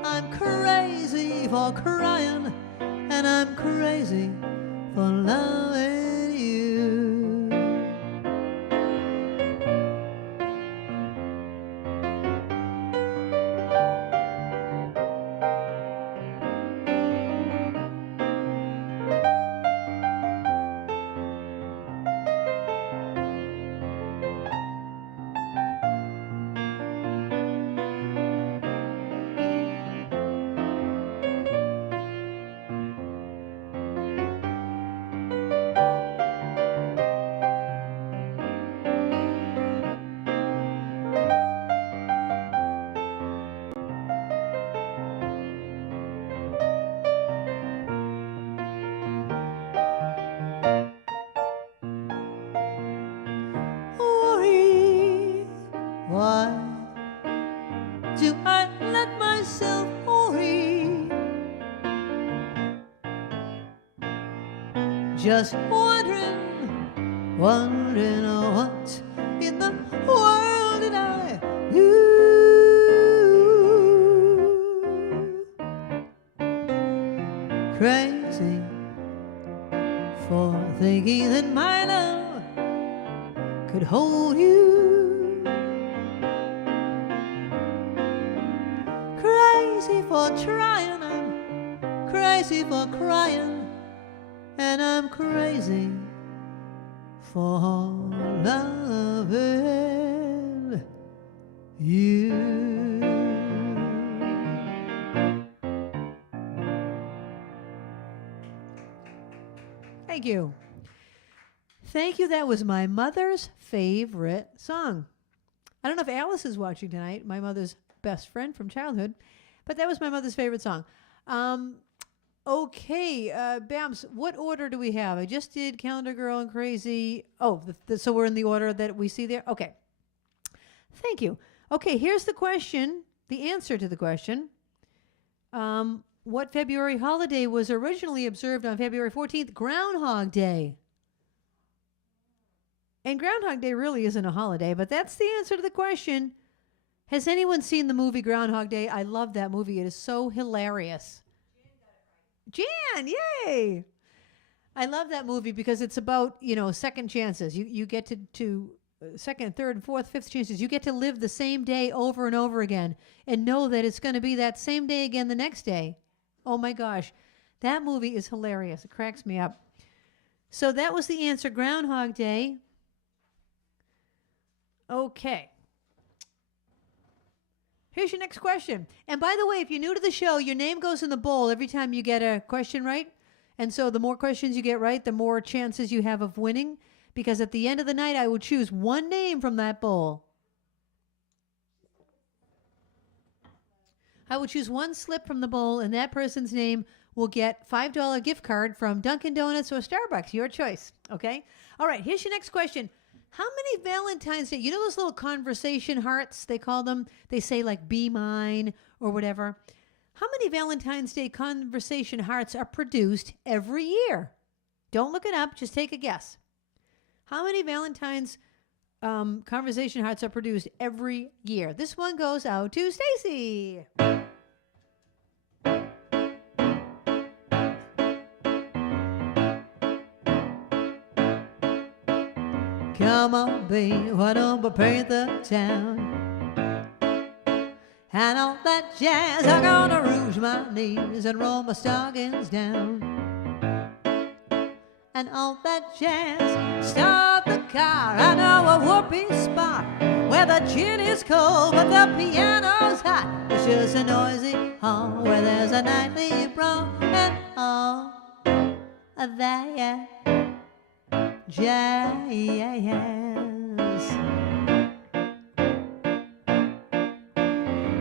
I'm crazy for crying, and I'm crazy for loving you. Why do I let myself worry? Just wondering what in the world did I do? Crazy for thinking that my love could hold you. Crazy for trying, I'm crazy for crying, and I'm crazy for loving you. Thank you. Thank you. That was my mother's favorite song. I don't know if Alice is watching tonight, my mother's best friend from childhood, but that was my mother's favorite song. Okay, Bams, what order do we have? I just did Calendar Girl and Crazy. Oh, so we're in the order that we see there? Okay. Thank you. Okay, here's the question, the answer to the question. What February holiday was originally observed on February 14th? Groundhog Day. And Groundhog Day really isn't a holiday, but that's the answer to the question. Has anyone seen the movie Groundhog Day? I love that movie. It is so hilarious. Jan, yay! I love that movie because it's about, second chances. You get to second, third, fourth, fifth chances. You get to live the same day over and over again and know that it's going to be that same day again the next day. Oh my gosh. That movie is hilarious. It cracks me up. So that was the answer, Groundhog Day. Okay. Here's your next question. And by the way, if you're new to the show, your name goes in the bowl every time you get a question right. And so the more questions you get right, the more chances you have of winning. Because at the end of the night, I will choose one name from that bowl. I will choose one slip from the bowl, and that person's name will get $5 gift card from Dunkin' Donuts or Starbucks. Your choice. Okay? All right, here's your next question. How many Valentine's Day, those little conversation hearts, they call them? They say like, be mine or whatever. How many Valentine's Day conversation hearts are produced every year? Don't look it up. Just take a guess. How many Valentine's conversation hearts are produced every year? This one goes out to Stacy. Come on, babe, why don't we paint the town? And all that jazz, I'm gonna rouge my knees and roll my stockings down. And all that jazz, start the car. I know a whoopee spot where the gin is cold but the piano's hot. It's just a noisy hall where there's a nightly brawl and all that jazz.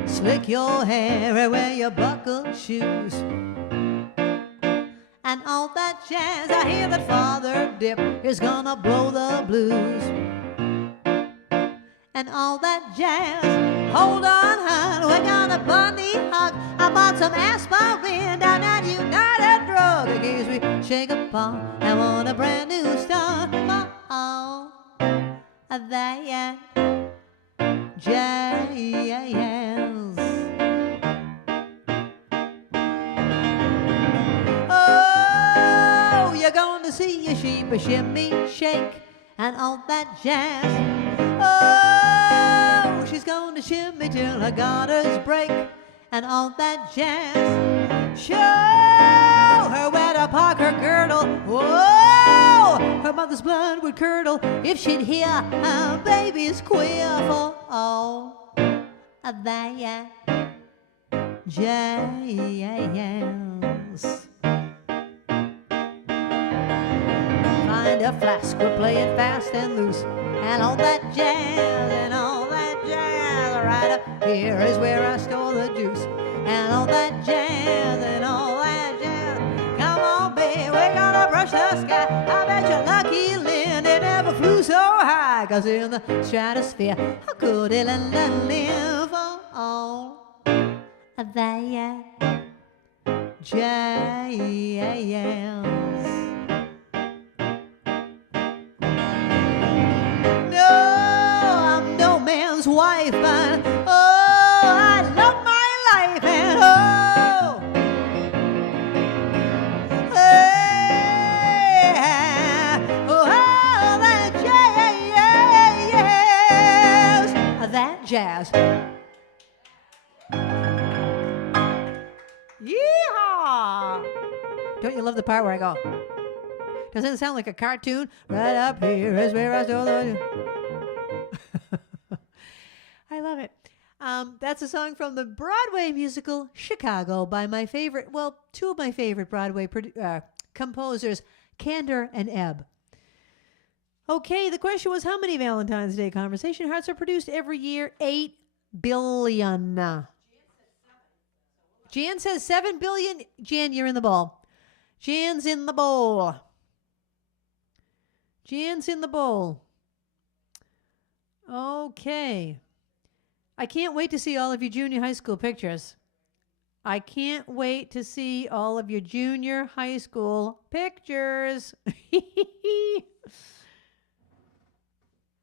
Slick your hair and wear your buckled shoes. And all that jazz, I hear that Father Dip is gonna blow the blues. And all that jazz, hold on, hon, we're gonna bunny hug. I'm bought some aspirin down at United Drug. In case we shake a paw and want a brand new start. Oh, that jazz. Oh, you're going to see a sheep, a shimmy, shake, and all that jazz. Oh, she's going to shimmy till her garters break, and all that jazz. Show her where to park her girdle. Whoa, her mother's blood would curdle if she'd hear her baby's queer for all of that jazz. Find a flask, we're playing fast and loose, and all that jazz, and all that jazz. Right up here is where I store the juice, and all that jazz, and all that jazz. Come on, babe, we're gonna brush the sky. I bet you're lucky, Lynn, it never flew so high, 'cause in the stratosphere, how could it live for all of that jazz? Wife, and oh, I love my life, and oh, hey, oh, that jazz. Yeehaw! Don't you love the part where I go? Doesn't it sound like a cartoon? Right up here is where I stole the... I love it. That's a song from the Broadway musical Chicago by my favorite, well, two of my favorite Broadway composers, Kander and Ebb. Okay, the question was, how many Valentine's Day conversation hearts are produced every year? 8 billion. Jan says 7 billion. Jan, you're in the bowl. Jan's in the bowl. Jan's in the bowl. Okay. I can't wait to see all of your junior high school pictures. I can't wait to see all of your junior high school pictures.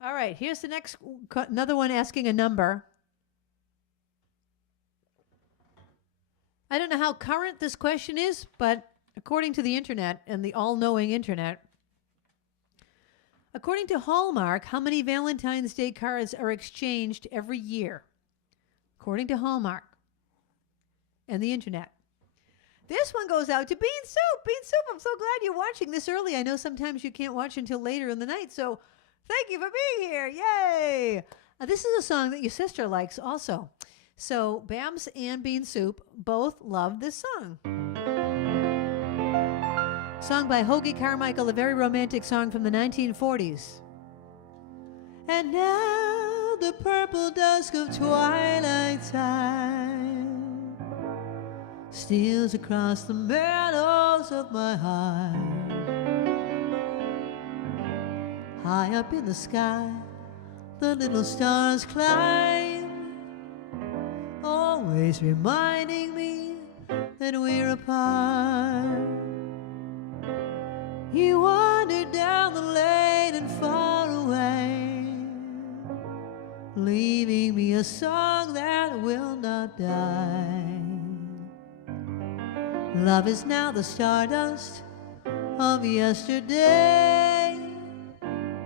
All right, here's the next, another one asking a number. I don't know how current this question is, but according to the internet and the all-knowing internet, according to Hallmark, how many Valentine's Day cards are exchanged every year? According to Hallmark and the internet. This one goes out to Bean Soup. Bean Soup, I'm so glad you're watching this early. I know sometimes you can't watch until later in the night, so thank you for being here. Yay! This is a song that your sister likes also. So Babs and Bean Soup both love this song. Sung by Hoagie Carmichael, a very romantic song from the 1940s. And now the purple dusk of twilight time steals across the meadows of my heart. High up in the sky, the little stars climb, always reminding me that we're apart. You wandered down the lane and far away, leaving me a song that will not die. Love is now the stardust of yesterday,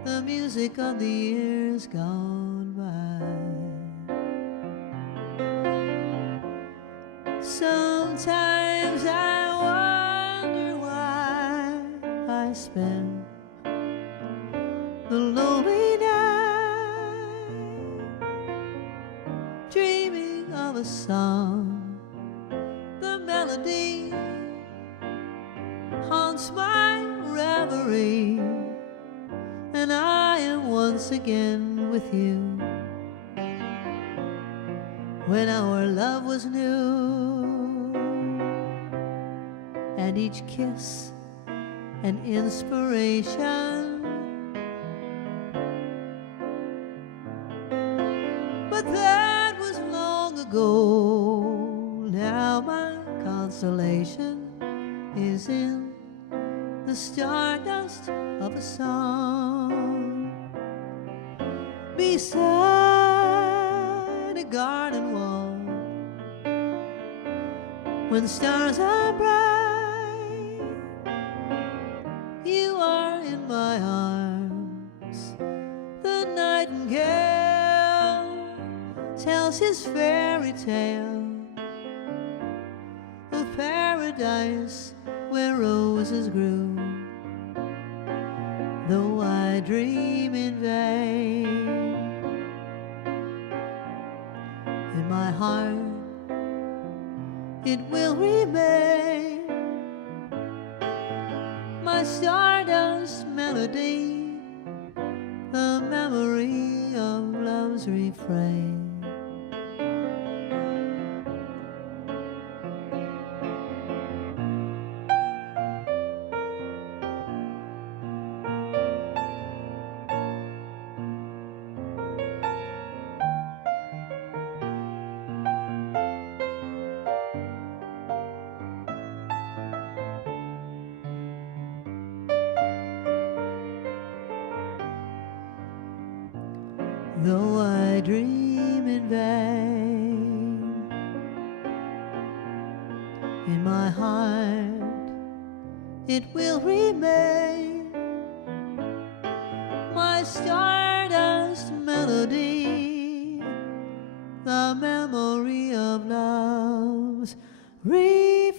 the music of the years gone by. Sometimes I wonder why I spend the lonely night dreaming of a song. The melody haunts my reverie, and I am once again with you. When our love was new, and each kiss an inspiration. But that was long ago. Now my consolation is in the stardust of a song beside a garden wall. When stars are bright, you are in my arms. The nightingale tells his fairy tale of paradise where roses grew. Though I dream in vain, in my heart it will remain my stardust melody, the memory of love's refrain. Though I dream in vain, in my heart it will remain my stardust melody, the memory of love's refrain.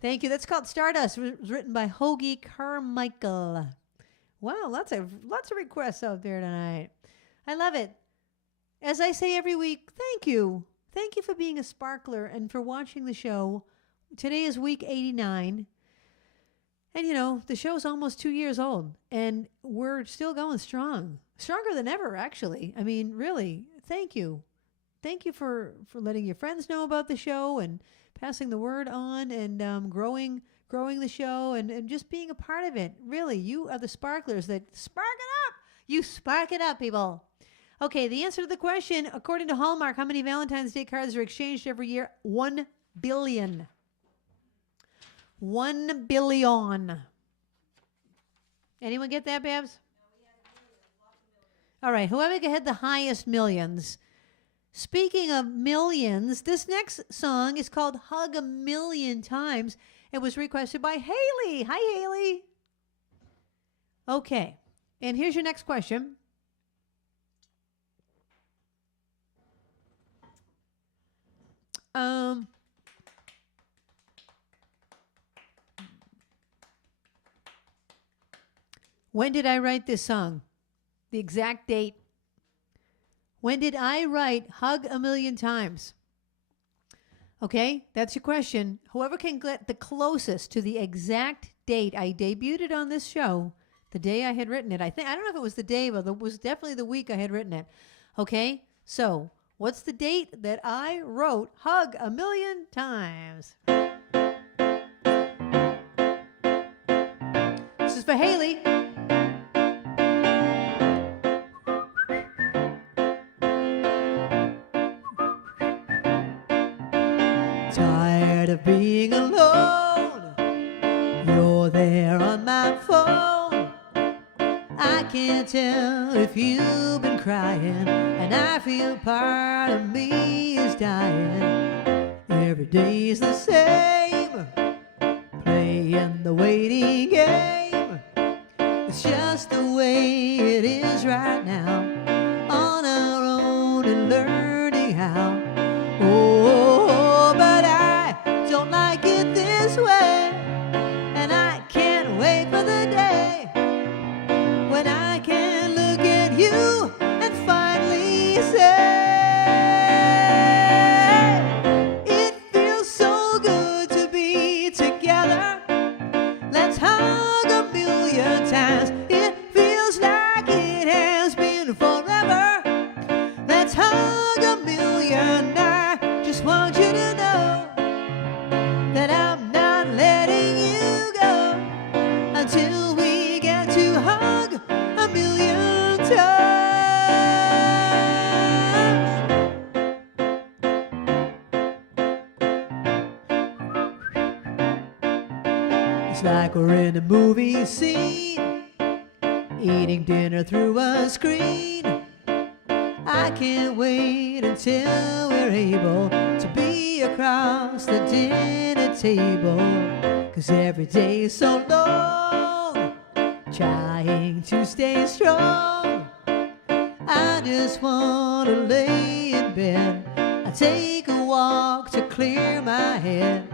Thank you. That's called Stardust. It was written by Hoagie Carmichael. Wow, lots of requests out there tonight. I love it. As I say every week, thank you. Thank you for being a sparkler and for watching the show. Today is week 89. And you know, the show's almost 2 years old and we're still going strong. Stronger than ever, actually. I mean, really, thank you. Thank you for letting your friends know about the show and passing the word on and growing the show and just being a part of it. Really, you are the sparklers that spark it up. You spark it up, people. Okay, the answer to the question, according to Hallmark, how many Valentine's Day cards are exchanged every year? 1 billion. 1 billion. Anyone get that, Babs? All right, whoever had the highest millions. Speaking of millions, this next song is called Hug a Million Times. It was requested by Haley. Hi, Haley. Okay, and here's your next question. When did I write this song? The exact date. When did I write Hug a Million Times? Okay, that's your question. Whoever can get the closest to the exact date I debuted it on this show, the day I had written it. I don't know if it was the day, but it was definitely the week I had written it. Okay, so what's the date that I wrote Hug a Million Times? This is for Haley. Tired of being alone, you're there on my phone. I can't tell if you've been crying, and I feel part of me is dying. Every day's the same, playing the waiting game. It's just the way it is right now, on our own and learning how. Oh, but I don't like it this way, and I can't wait for the day when I can look at you and finally say, it feels so good to be together. Let's hug a million times. It feels like it has been forever. Let's hug a million. I It's like we're in a movie scene, eating dinner through a screen. I can't wait until we're able to be across the dinner table. 'Cause every day is so long, trying to stay strong. I just want to lay in bed. I take a walk to clear my head.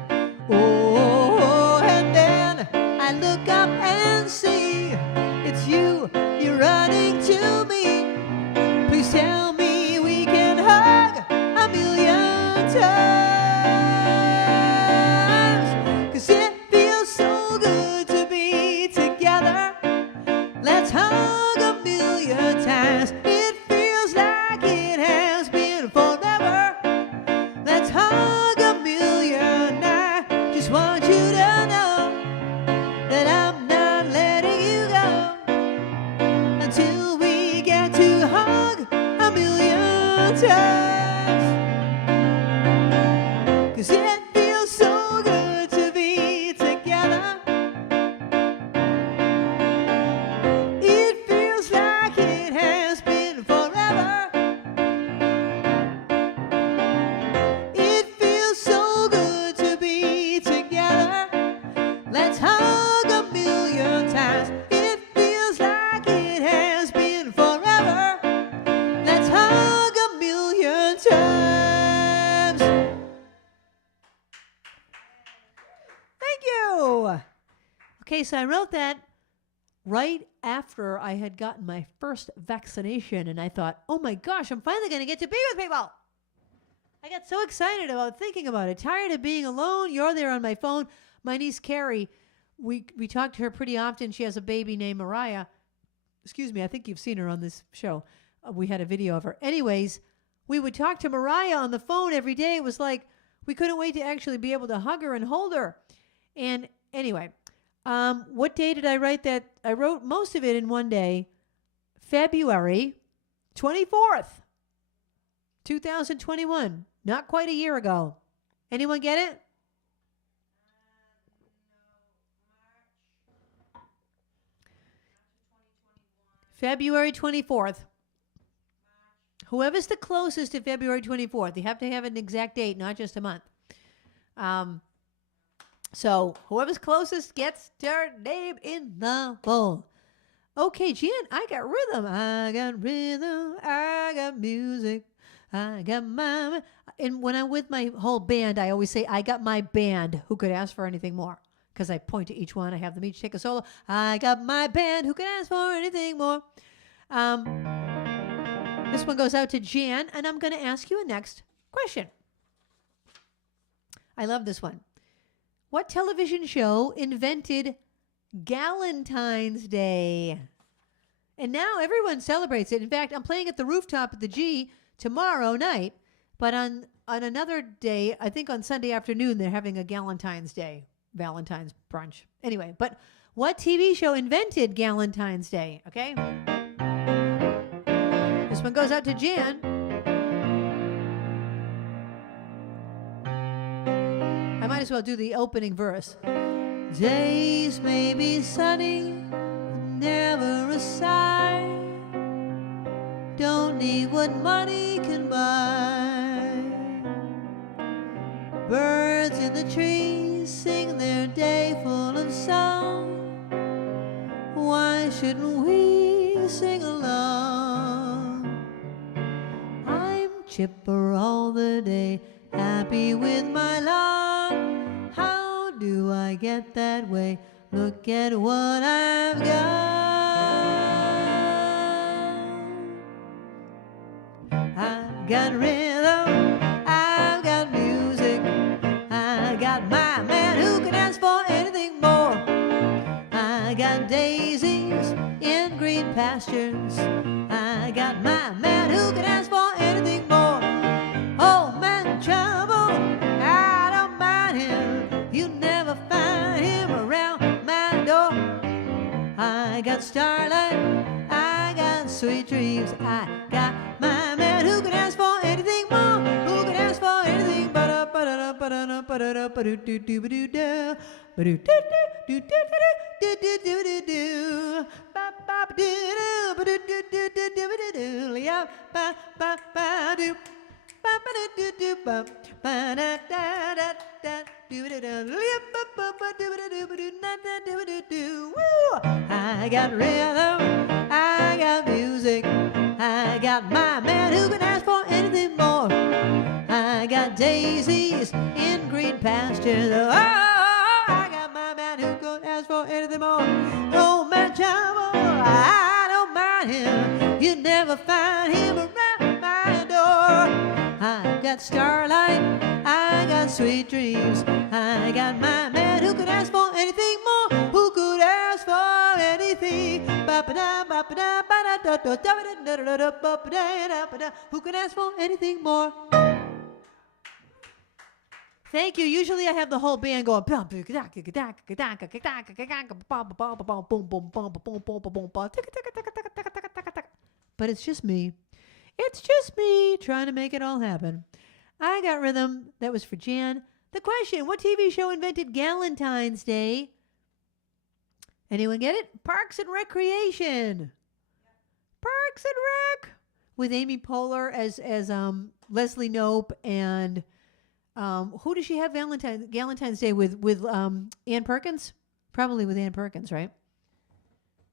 Oh, and then I look up and see it's you, you're running to me. Please tell me we can hug a million times. 'Cause it feels so good to be together. Let's hug a million times. It feels like it has been forever. Let's hug a million. I just want you to know that I'm not letting you go until we get to hug a million times. 'Cause it feels so good to be together. It feels like it has been forever. It feels so good to be together. Let's hug a million times. It feels like it has been forever. Let's hug a million times. Thank you. Okay, so I wrote that right after I had gotten my first vaccination, and I thought, oh my gosh, I'm finally going to get to be with people. I got so excited about thinking about it. Tired of being alone. You're there on my phone. My niece Carrie, we talk to her pretty often. She has a baby named Mariah. Excuse me, I think you've seen her on this show. We had a video of her. Anyways, we would talk to Mariah on the phone every day. It was like we couldn't wait to actually be able to hug her and hold her. And anyway, what day did I write that? I wrote most of it in one day, February 24th, 2021. Not quite a year ago. Anyone get it? February 24th. Whoever's the closest to February 24th, you have to have an exact date, not just a month. So whoever's closest gets their name in the bowl. Okay, Jan, I got rhythm. I got rhythm. I got music. I got my... And when I'm with my whole band, I always say, I got my band. Who could ask for anything more? Because I point to each one. I have them each take a solo. I got my band. Who could ask for anything more? This one goes out to Jan, and I'm going to ask you a next question. I love this one. What television show invented Galentine's Day? And now everyone celebrates it. In fact, I'm playing at the rooftop at the G tomorrow night, but on another day, I think on Sunday afternoon, they're having a Galentine's Day, Valentine's brunch. Anyway, but what TV show invented Galentine's Day? Okay. This one goes out to Jan. I might as well do the opening verse. Days may be sunny, never a sigh. Don't need what money can buy. Birds in the trees sing their day full of song. Why shouldn't we sing along? I'm chipper all the day, happy with my lot. How do I get that way? Look at what I've got. I've got rhythm, I've got music, I got my man who can ask for anything more. I got daisies in green pastures, I got my man who can ask for anything more. Oh man, trouble, I don't mind him, you never find him around my door. I got starlight, I got sweet dreams, I got my man who can ask for anything more, who can ask for anything but do do do do do do do ba ba do do do do do do do do yeah ba ba ba do ba ba do do ba ba da da da da do do do yeah ba ba ba do do do do da da do do do woo. I got rhythm, I got music, I got my man who can ask for anything more. I got daisies in green pastures. Oh, I got my man who could ask for anything more. Oh, man, Jumbo, I don't mind him. You never find him around my door. I got starlight, I got sweet dreams. I got my man who could ask for anything more. Who could ask for anything? Who can ask for anything more? Thank you. Usually I have the whole band going, but it's just me. It's just me trying to make it all happen. I got rhythm. That was for Jan. The question, what TV show invented Galentine's Day? Anyone get it? Parks and Recreation. Parks and Rec. With Amy Poehler as Leslie Knope and who does she have Galentine's Day with Ann Perkins? Probably with Ann Perkins, right?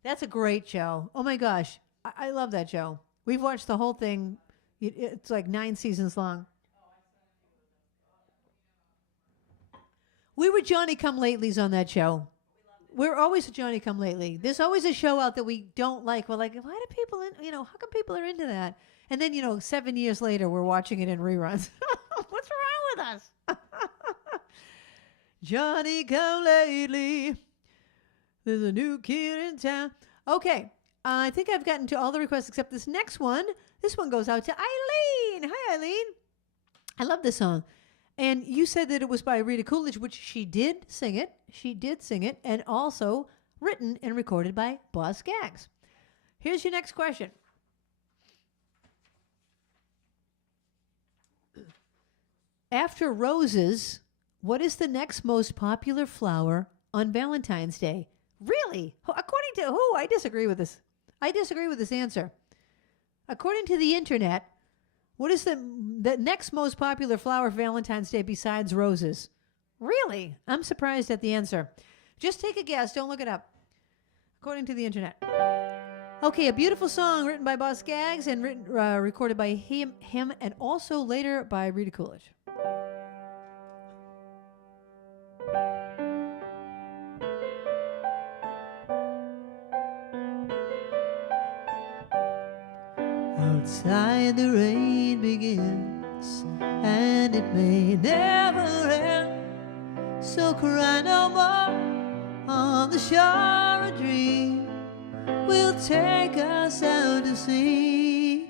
That's a great show. Oh my gosh. I love that show. We've watched the whole thing. It's like 9 seasons long. We were Johnny-come-latelys on that show. We're always a Johnny-come-lately. There's always a show out that we don't like. We're like, why do people, how come people are into that? And then, 7 years later, we're watching it in reruns. What's wrong with us? Johnny-come-lately. There's a new kid in town. Okay. I think I've gotten to all the requests except this next one. This one goes out to Eileen. Hi, Eileen. I love this song. And you said that it was by Rita Coolidge, which she did sing it. She did sing it, and also written and recorded by Boz Scaggs. Here's your next question. After roses, what is the next most popular flower on Valentine's Day? Really? According to who? I disagree with this. I disagree with this answer. According to the internet, what is the next most popular flower for Valentine's Day besides roses? Really? I'm surprised at the answer. Just take a guess. Don't look it up. According to the internet. Okay, a beautiful song written by Boz Scaggs and recorded by him and also later by Rita Coolidge. Outside the rain begins, and it may never end. So cry no more on the shore. A dream will take us out to sea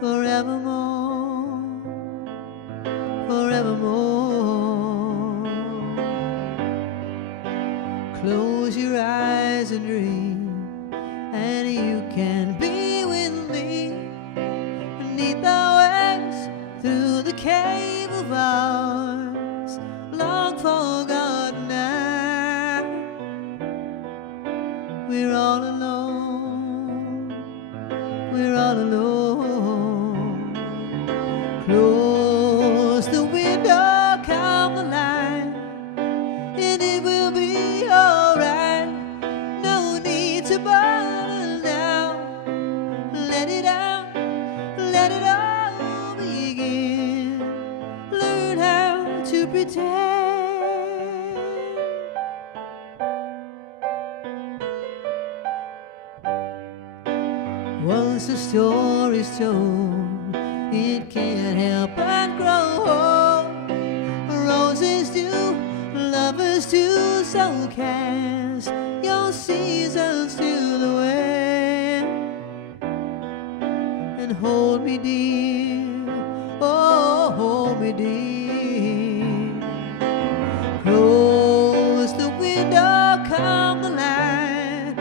forevermore, forevermore. Close your eyes and dream, and you can be with me beneath the waves through the cave of ours, long forgotten now. We're all alone, we're all alone. Close the window, come the light, and it will be alright. No need to bother now. Let it out, let it all begin. Learn how to pretend. Once the story's told, it can't help but grow. Roses do, lovers do, so cast your seasons to the wind and hold me dear, oh hold me dear. Close the window, come the light,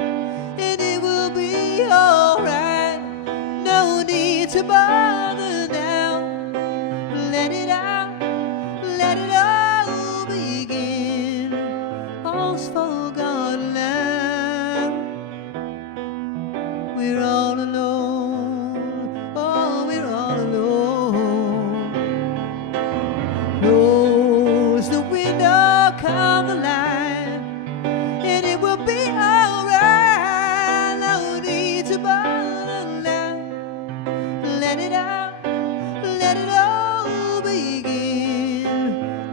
and it will be alright. No need to bother now. Let it out, let it all begin. it all begin?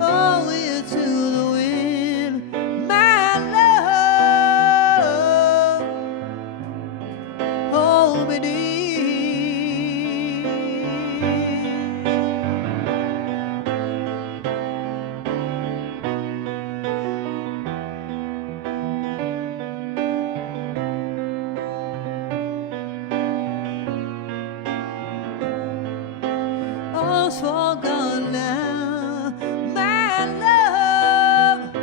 Oh, it's to the wind, my love. Hold me dear. All's forgone now, my love.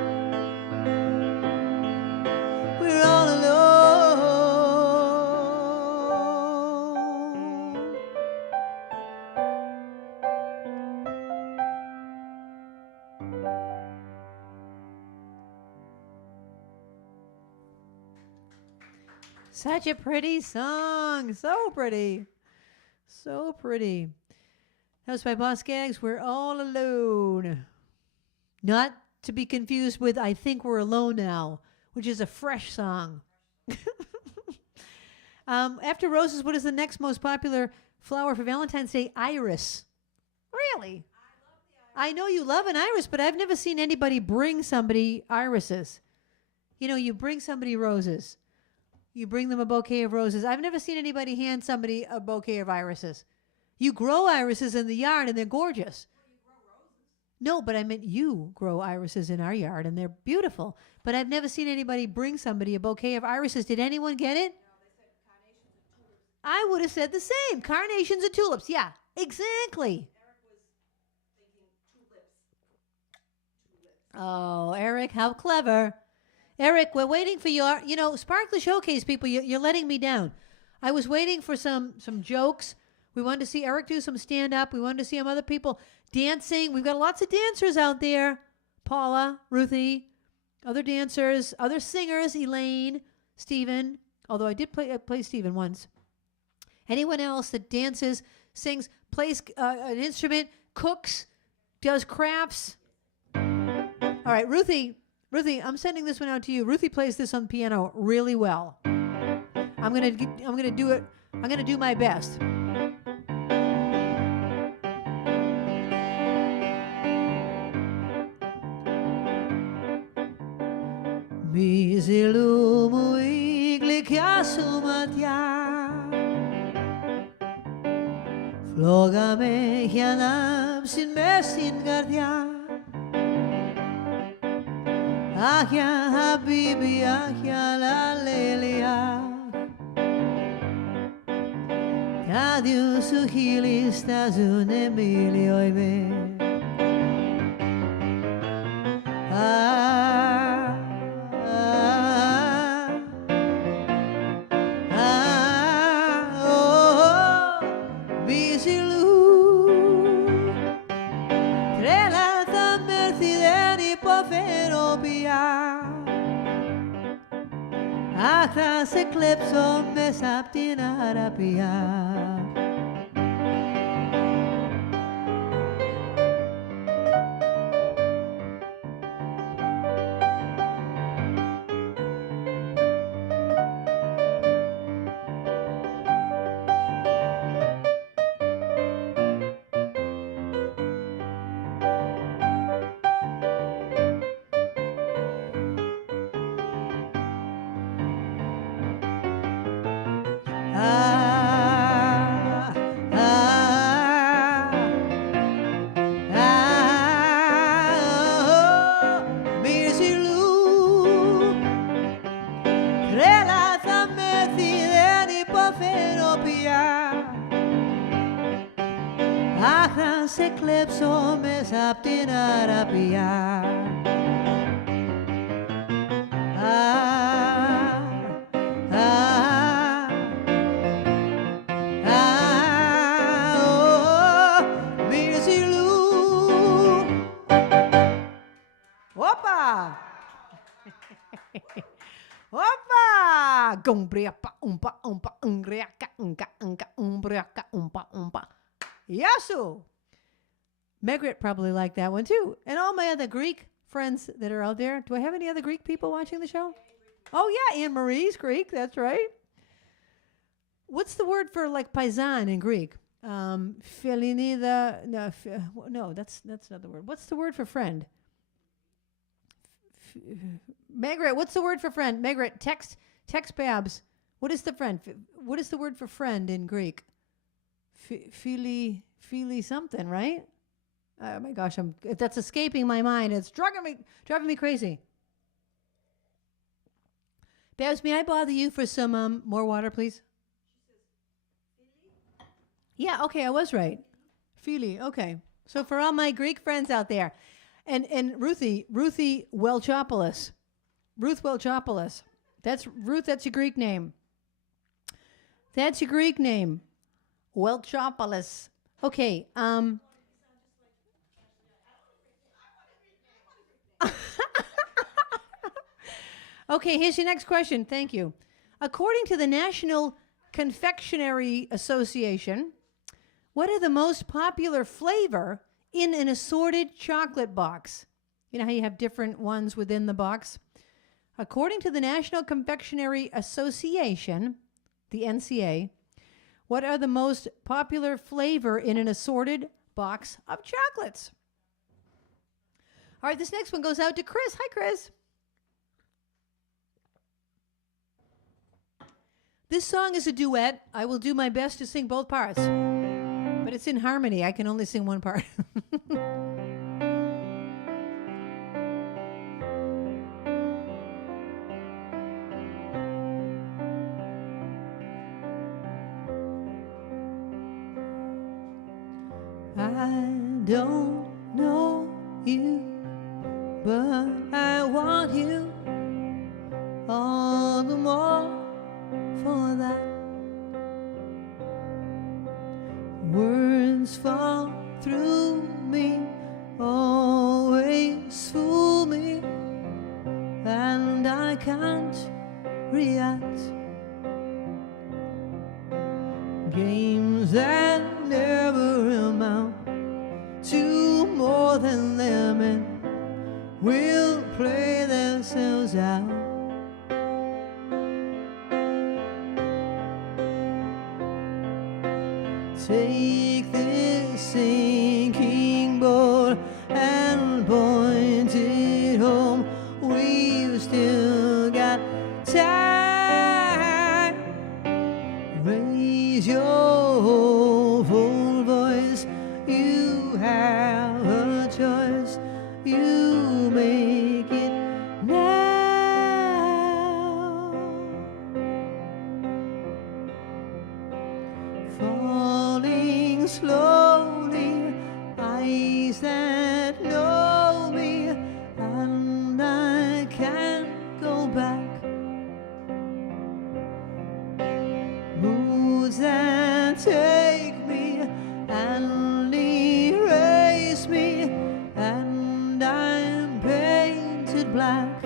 We're all alone. Such a pretty song. So pretty. So pretty. That was by Boss Gags. We're all alone. Not to be confused with I Think We're Alone Now, which is a fresh song. After roses, what is the next most popular flower for Valentine's Day? Iris. Really? I know you love an iris, but I've never seen anybody bring somebody irises. You know, you bring somebody roses. You bring them a bouquet of roses. I've never seen anybody hand somebody a bouquet of irises. You grow irises in the yard, and they're gorgeous. You grow roses. No, but I meant you grow irises in our yard, and they're beautiful. But I've never seen anybody bring somebody a bouquet of irises. Did anyone get it? No, they said carnations and tulips. I would have said the same. Carnations and tulips. Yeah, exactly. Eric was thinking tulips. Tulips. Oh, Eric, how clever. Eric, we're waiting for your, Sparkly Showcase people, you're letting me down. I was waiting for some jokes. We wanted to see Eric do some stand-up. We wanted to see some other people dancing. We've got lots of dancers out there. Paula, Ruthie, other dancers, other singers, Elaine, Stephen, although I did play Stephen once. Anyone else that dances, sings, plays an instrument, cooks, does crafts. All right, Ruthie, I'm sending this one out to you. Ruthie plays this on piano really well. I'm gonna do it. I'm gonna do my best. Misilumu iglikasumatya Flogame hyanam sin mesin gardya Ahya habibi ahya la lelia Cadiu suhilis tazun emilio ime Acras eclipso me saptina arapia. Eclipso me saptina arapia. Opa! Opa! Gumbriapa umpa umpa ungriaka unka unka umbriaka umpa umpa. Yasu! Megret probably liked that one too. And all my other Greek friends that are out there. Do I have any other Greek people watching the show? Oh, yeah, Anne Marie's Greek. That's right. What's the word for like paisan in Greek? Fellini no, that's not the word. What's the word for friend? Margaret, what's the word for friend? Margaret, text Babs. What is the friend? What is the word for friend in Greek? Phili something, right? Oh my gosh, that's escaping my mind. It's driving me crazy. Babs, may I bother you for some more water, please? Yeah, okay, I was right. Phili, okay. So for all my Greek friends out there, and Ruthie Welchopoulos. Ruth Welchopoulos. That's Ruth, that's your Greek name. That's your Greek name. Welchopoulos. Okay, okay, here's your next question. Thank you. According to the National Confectionery Association, what are the most popular flavor in an assorted chocolate box? You know how you have different ones within the box? According to the National Confectionery Association, the NCA, what are the most popular flavor in an assorted box of chocolates? All right, this next one goes out to Chris. Hi, Chris. This song is a duet. I will do my best to sing both parts. But it's in harmony. I can only sing one part. I don't know you, but I want you all the more for that. Words fall through me, always fool me, and I can't react. Games that never amount to more than they're meant will play themselves out. Take this sinking boat and point it home. We've still got time. Raise your hopeful voice. You have a choice. You make it now. Falling slowly, eyes that know me, and I can't go back. Moods that take me and erase me, and I'm painted black.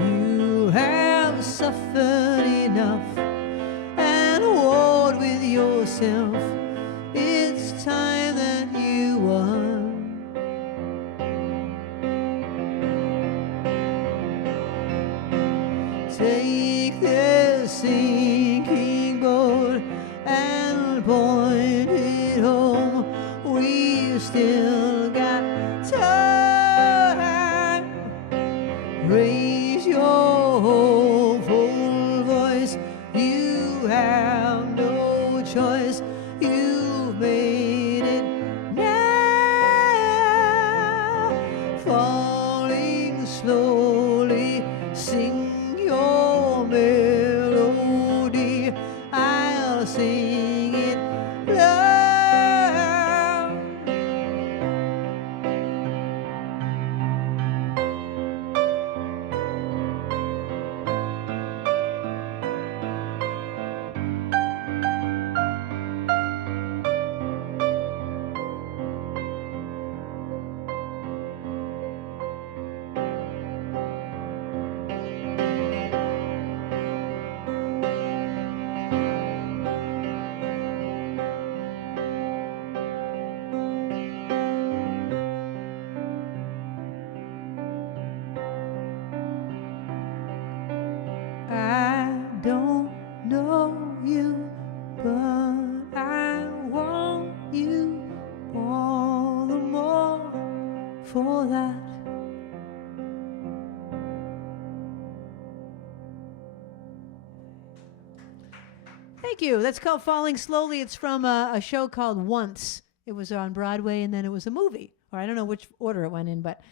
You have suffered enough and warred with yourself. It's time that you won. Take this sinking boat and point it home. We've still got time. Raise your hopeful voice. You have no choice. You've made it now. Falling slowly, sing your melody. I'll sing it loud. Thank you. That's called Falling Slowly. It's from a show called Once. It was on Broadway, and then it was a movie. Or I don't know which order it went in, but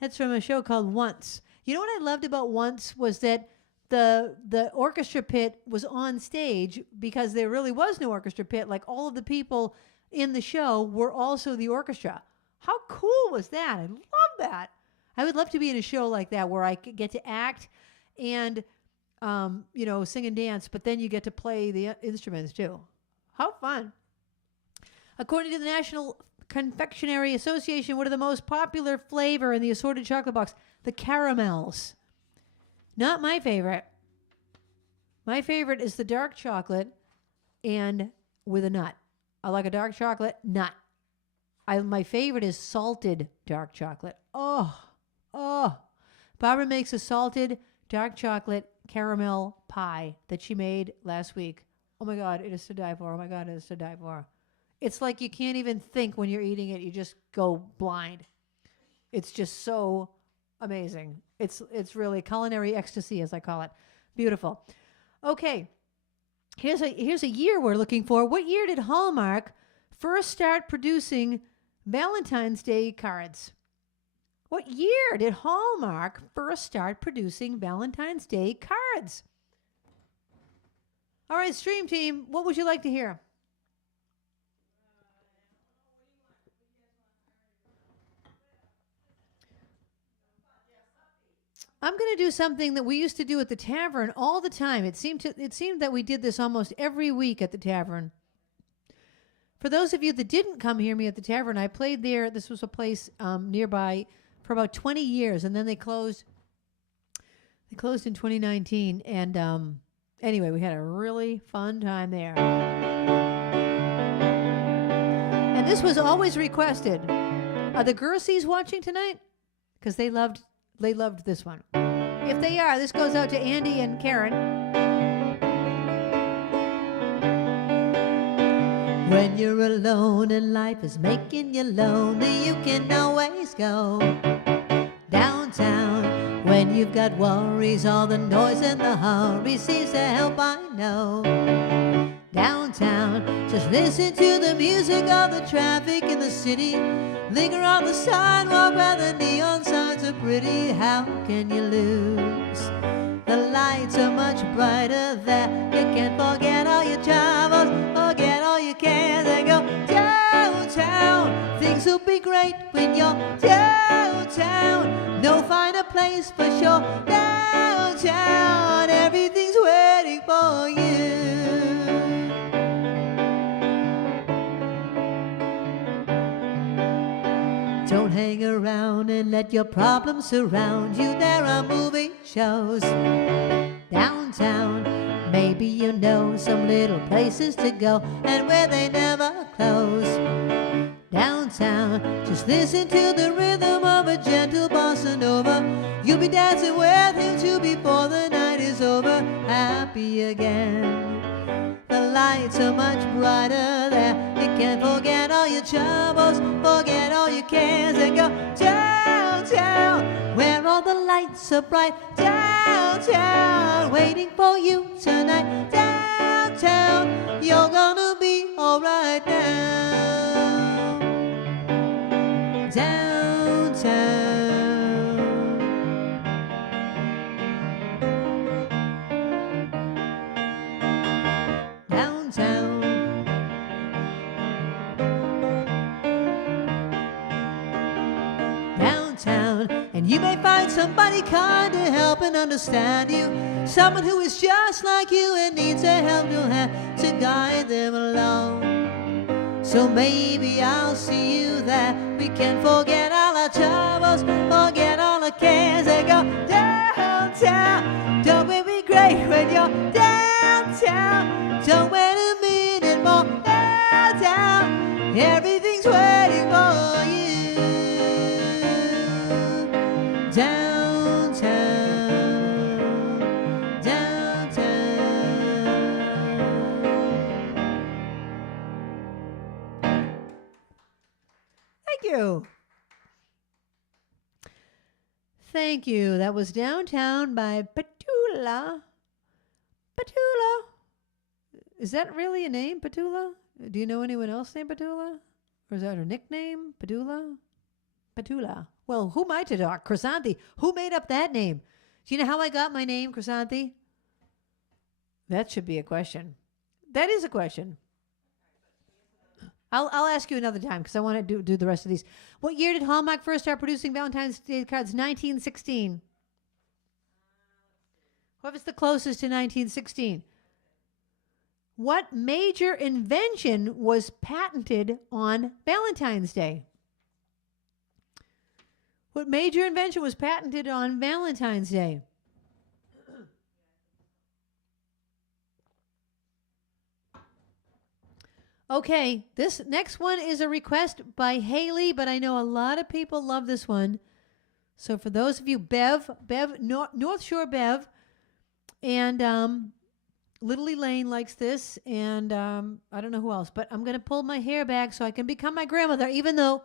that's from a show called Once. You know what I loved about Once was that the orchestra pit was on stage because there really was no orchestra pit. Like all of the people in the show were also the orchestra. How cool was that? I love that. I would love to be in a show like that where I could get to act and, sing and dance, but then you get to play the instruments too. How fun. According to the National Confectionery Association, what are the most popular flavor in the assorted chocolate box? The caramels. Not my favorite. My favorite is the dark chocolate and with a nut. I like a dark chocolate nut. My favorite is salted dark chocolate. Oh. Barbara makes a salted dark chocolate caramel pie that she made last week. Oh my God, it is to die for. Oh my God, it is to die for. It's like you can't even think when you're eating it. You just go blind. It's just so amazing. It's really culinary ecstasy, as I call it. Beautiful. Okay. Here's a year we're looking for. What year did Hallmark first start producing Valentine's Day cards? What year did Hallmark first start producing Valentine's Day cards? All right, Stream Team, what would you like to hear? I'm going to do something that we used to do at the tavern all the time. It seemed that we did this almost every week at the tavern. For those of you that didn't come hear me at the tavern, I played there. This was a place nearby for about 20 years, and then they closed. They closed in 2019, and anyway, we had a really fun time there. And this was always requested. Are the Gersies watching tonight? Because they loved this one. If they are, this goes out to Andy and Karen. When you're alone and life is making you lonely, you can always go downtown. When you've got worries, all the noise and the hurry seems to help, I know. Downtown, just listen to the music of the traffic in the city. Linger on the sidewalk where the neon signs are pretty. How can you lose? The lights are much brighter there. You can forget all your troubles, forget all your cares, and go downtown. Things will be great when you're downtown. No finer place for sure. Downtown, everything's waiting for you. Don't hang around and let your problems surround you. There are movie shows downtown. Maybe you know some little places to go and where they never close. Downtown, just listen to the rhythm of a gentle bossa nova. You'll be dancing with him too before the night is over. Happy again. The lights are much brighter there. You can forget all your troubles, forget all your cares, and go downtown, where all the lights are bright. Downtown, waiting for you tonight. Downtown, you're gonna be alright now. Downtown. And you may find somebody kind to help and understand you. Someone who is just like you and needs a helpful hand to guide them along. So maybe I'll see you there. We can forget all our troubles, forget all our cares, and go downtown. Don't it be great when you're downtown? Don't wait a minute more. Downtown, everything's waiting for you. Downtown, downtown. Thank you. Thank you. That was Downtown by Petula. Petula. Is that really a name, Petula? Do you know anyone else named Petula? Or is that her nickname, Petula? Petula. Well, who am I to talk? Krisanthi. Who made up that name? Do you know how I got my name, Krisanthi? That should be a question. That is a question. I'll ask you another time because I want to do the rest of these. What year did Hallmark first start producing Valentine's Day cards? 1916. Whoever's the closest to 1916. What major invention was patented on Valentine's Day? What major invention was patented on Valentine's Day? Okay, this next one is a request by Haley, but I know a lot of people love this one. So for those of you, Bev, North Shore Bev, and Little Elaine likes this, and I don't know who else, but I'm going to pull my hair back so I can become my grandmother, even though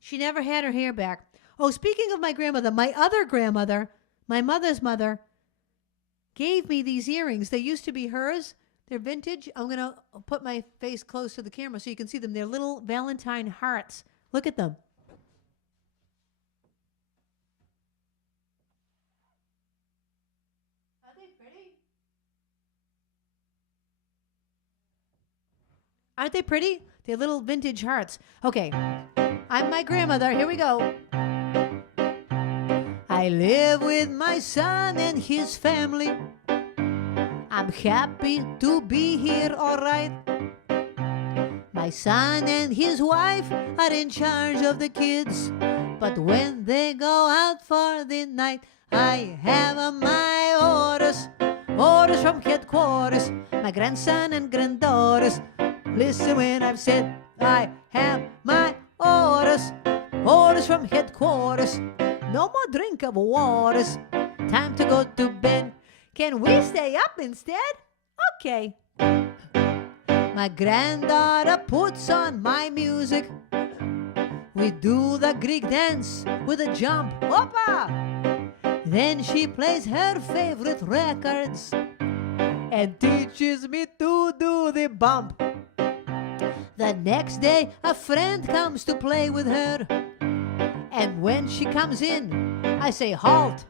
she never had her hair back. Oh, speaking of my grandmother, my other grandmother, my mother's mother, gave me these earrings. They used to be hers. They're vintage. I'm going to put my face close to the camera so you can see them. They're little Valentine hearts. Look at them. Are they pretty? Aren't they pretty? They're little vintage hearts. Okay. I'm my grandmother. Here we go. I live with my son and his family. I'm happy to be here, all right. My son and his wife are in charge of the kids, but when they go out for the night, I have my orders from headquarters, my grandson and granddaughters. Listen when I've said I have my orders from headquarters. No more drink of waters, time to go to bed. Can we stay up instead? Okay. My granddaughter puts on my music. We do the Greek dance with a jump. Hoppa! Then she plays her favorite records and teaches me to do the bump. The next day, a friend comes to play with her. And when she comes in, I say, halt.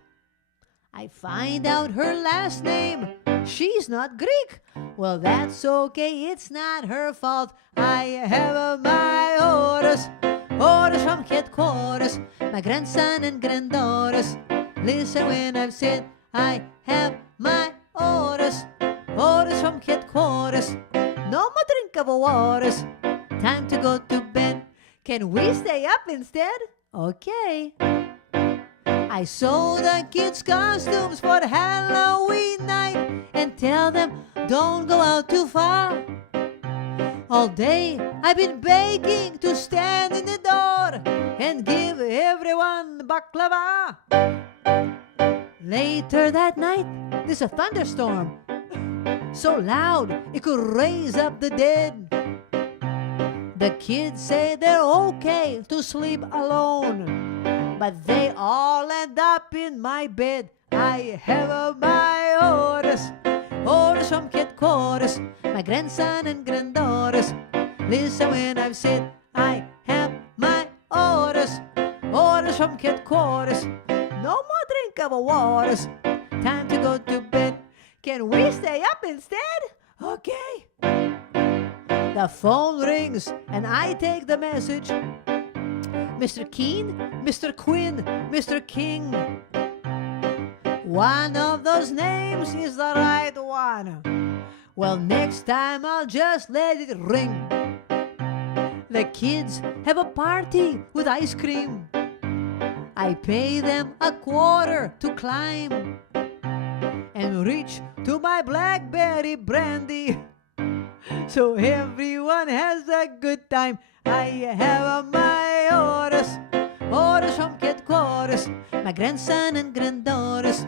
I find out her last name. She's not Greek. Well, that's okay. It's not her fault. I have my orders from headquarters, my grandson and granddaughters. Listen when I've said I have my orders from headquarters. No more drink of waters. Time to go to bed. Can we stay up instead? Okay. I sew the kids' costumes for Halloween night and tell them don't go out too far. All day I've been begging to stand in the door and give everyone baklava. Later that night, there's a thunderstorm so loud it could raise up the dead. The kids say they're okay to sleep alone, but they all end up in my bed. I have my orders from headquarters, my grandson and granddaughters. Listen when I've said I have my orders from headquarters. No more drink of waters. Time to go to bed. Can we stay up instead? Okay. The phone rings and I take the message. Mr. Keen, Mr. Quinn, Mr. King. One of those names is the right one. Well, next time I'll just let it ring. The kids have a party with ice cream. I pay them $0.25 to climb and reach to my blackberry brandy, so everyone has a good time. I have my orders from headquarters, my grandson and granddaughters.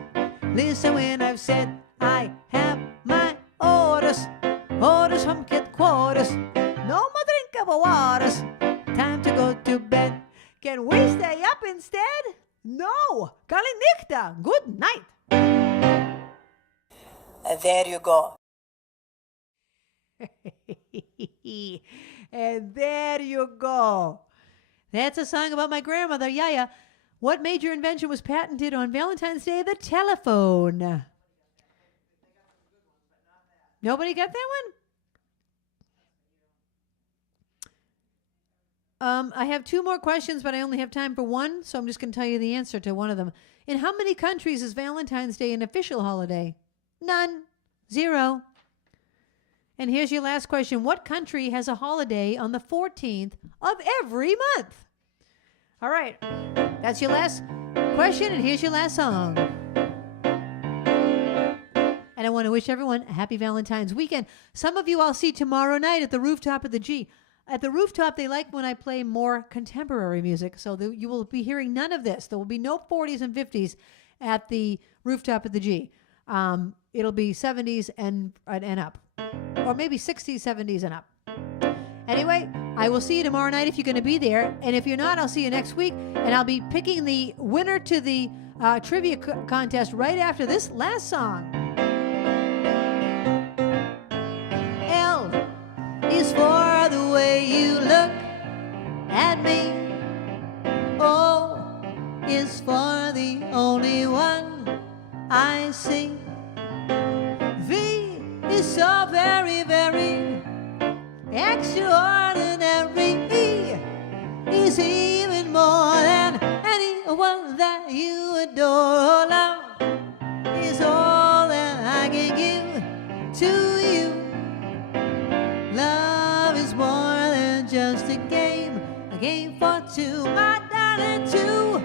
Listen when I've said I have my orders from headquarters. No more drink of waters. Time to go to bed. Can we stay up instead? No. Kalinikta. Good night. There you go. And there you go. That's a song about my grandmother, Yaya. What major invention was patented on Valentine's Day? The telephone. Nobody got that one? I have two more questions, but I only have time for one, so I'm just going to tell you the answer to one of them. In how many countries is Valentine's Day an official holiday? None. 0. And here's your last question. What country has a holiday on the 14th of every month? All right. That's your last question, and here's your last song. And I want to wish everyone a happy Valentine's weekend. Some of you I'll see tomorrow night at the rooftop of the G. At the rooftop, they like when I play more contemporary music, so you will be hearing none of this. There will be no 40s and 50s at the rooftop of the G. It'll be 70s and up, or maybe 60s, 70s, and up. Anyway, I will see you tomorrow night if you're going to be there, and if you're not, I'll see you next week, and I'll be picking the winner to the trivia contest right after this last song. L is for the way you look at me. O is for the only one I see. V is so very, very extraordinary. E is even more than anyone that you adore. Love is all that I can give to you. Love is more than just a game for two. My darling, two.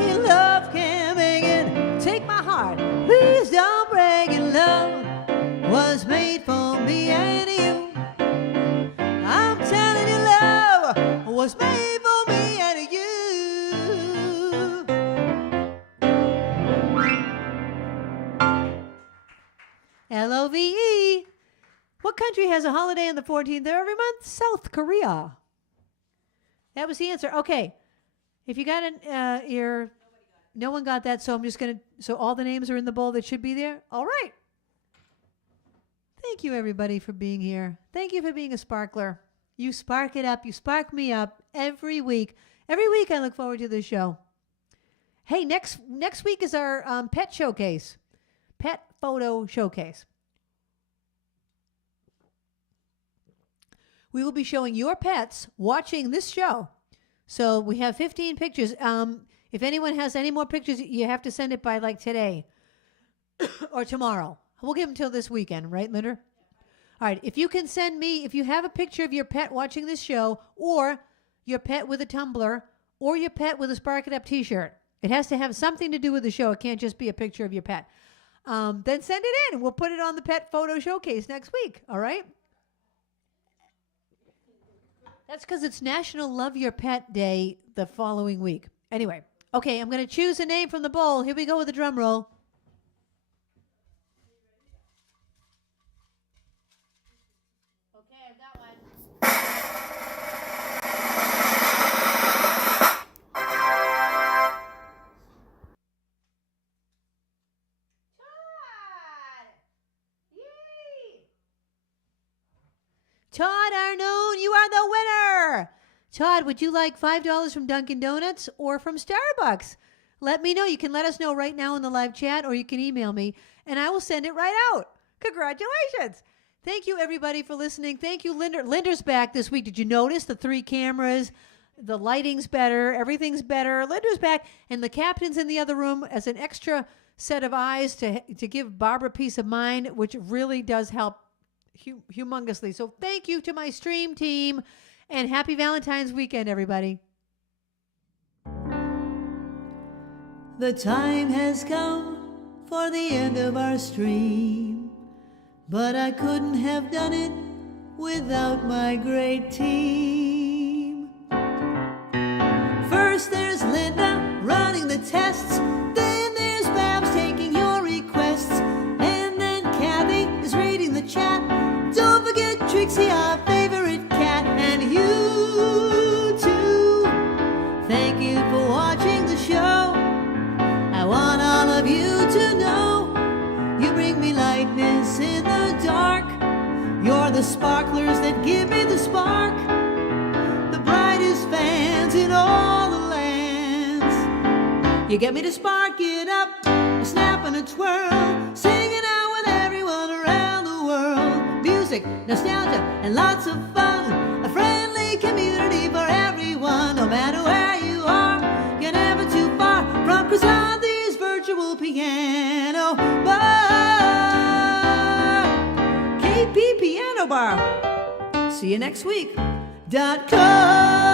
In love can make it. Take my heart, please don't break it. Love was made for me and you. I'm telling you, love was made for me and you. Love. What country has a holiday on the 14th of every month? South Korea. That was the answer. Okay. If you got no one got that, so I'm just going to, so all the names are in the bowl that should be there? All right. Thank you, everybody, for being here. Thank you for being a sparkler. You spark it up. You spark me up every week. Every week I look forward to this show. Hey, next week is our pet showcase. Pet photo showcase. We will be showing your pets watching this show. So we have 15 pictures. If anyone has any more pictures, you have to send it by like today or tomorrow. We'll give them till this weekend, right, Linda? All right. If you can send me, if you have a picture of your pet watching this show, or your pet with a tumbler, or your pet with a Spark It Up t-shirt, it has to have something to do with the show. It can't just be a picture of your pet. Then send it in. We'll put it on the pet photo showcase next week. All right? That's because it's National Love Your Pet Day the following week. Anyway, okay, I'm going to choose a name from the bowl. Here we go with the drum roll. Okay, I've got one. Todd Arnone, you are the winner. Todd, would you like $5 from Dunkin' Donuts or from Starbucks? Let me know. You can let us know right now in the live chat, or you can email me, and I will send it right out. Congratulations. Thank you, everybody, for listening. Thank you, Linda. Linda's back this week. Did you notice the 3 cameras? The lighting's better. Everything's better. Linda's back, and the captain's in the other room as an extra set of eyes to give Barbara peace of mind, which really does help humongously. So thank you to my stream team, and happy Valentine's weekend, everybody. The time has come for the end of our stream, but I couldn't have done it without my great team. First there's Linda running the tests, then there's Babs taking your requests, and then Kathy is reading the chat. Don't forget Trixie, our favorite cat, and you too. Thank you for watching the show. I want all of you to know you bring me lightness in the dark. You're the the sparklers that give me the spark, the brightest fans in all the lands. You get me to spark it up, a snap and a twirl, singing out with everyone around the world. Music, nostalgia, and lots of fun, a friendly community for everyone. No matter where you are, you're never too far from Krisanthi's virtual piano bar. KP Piano Bar. See you next week. .com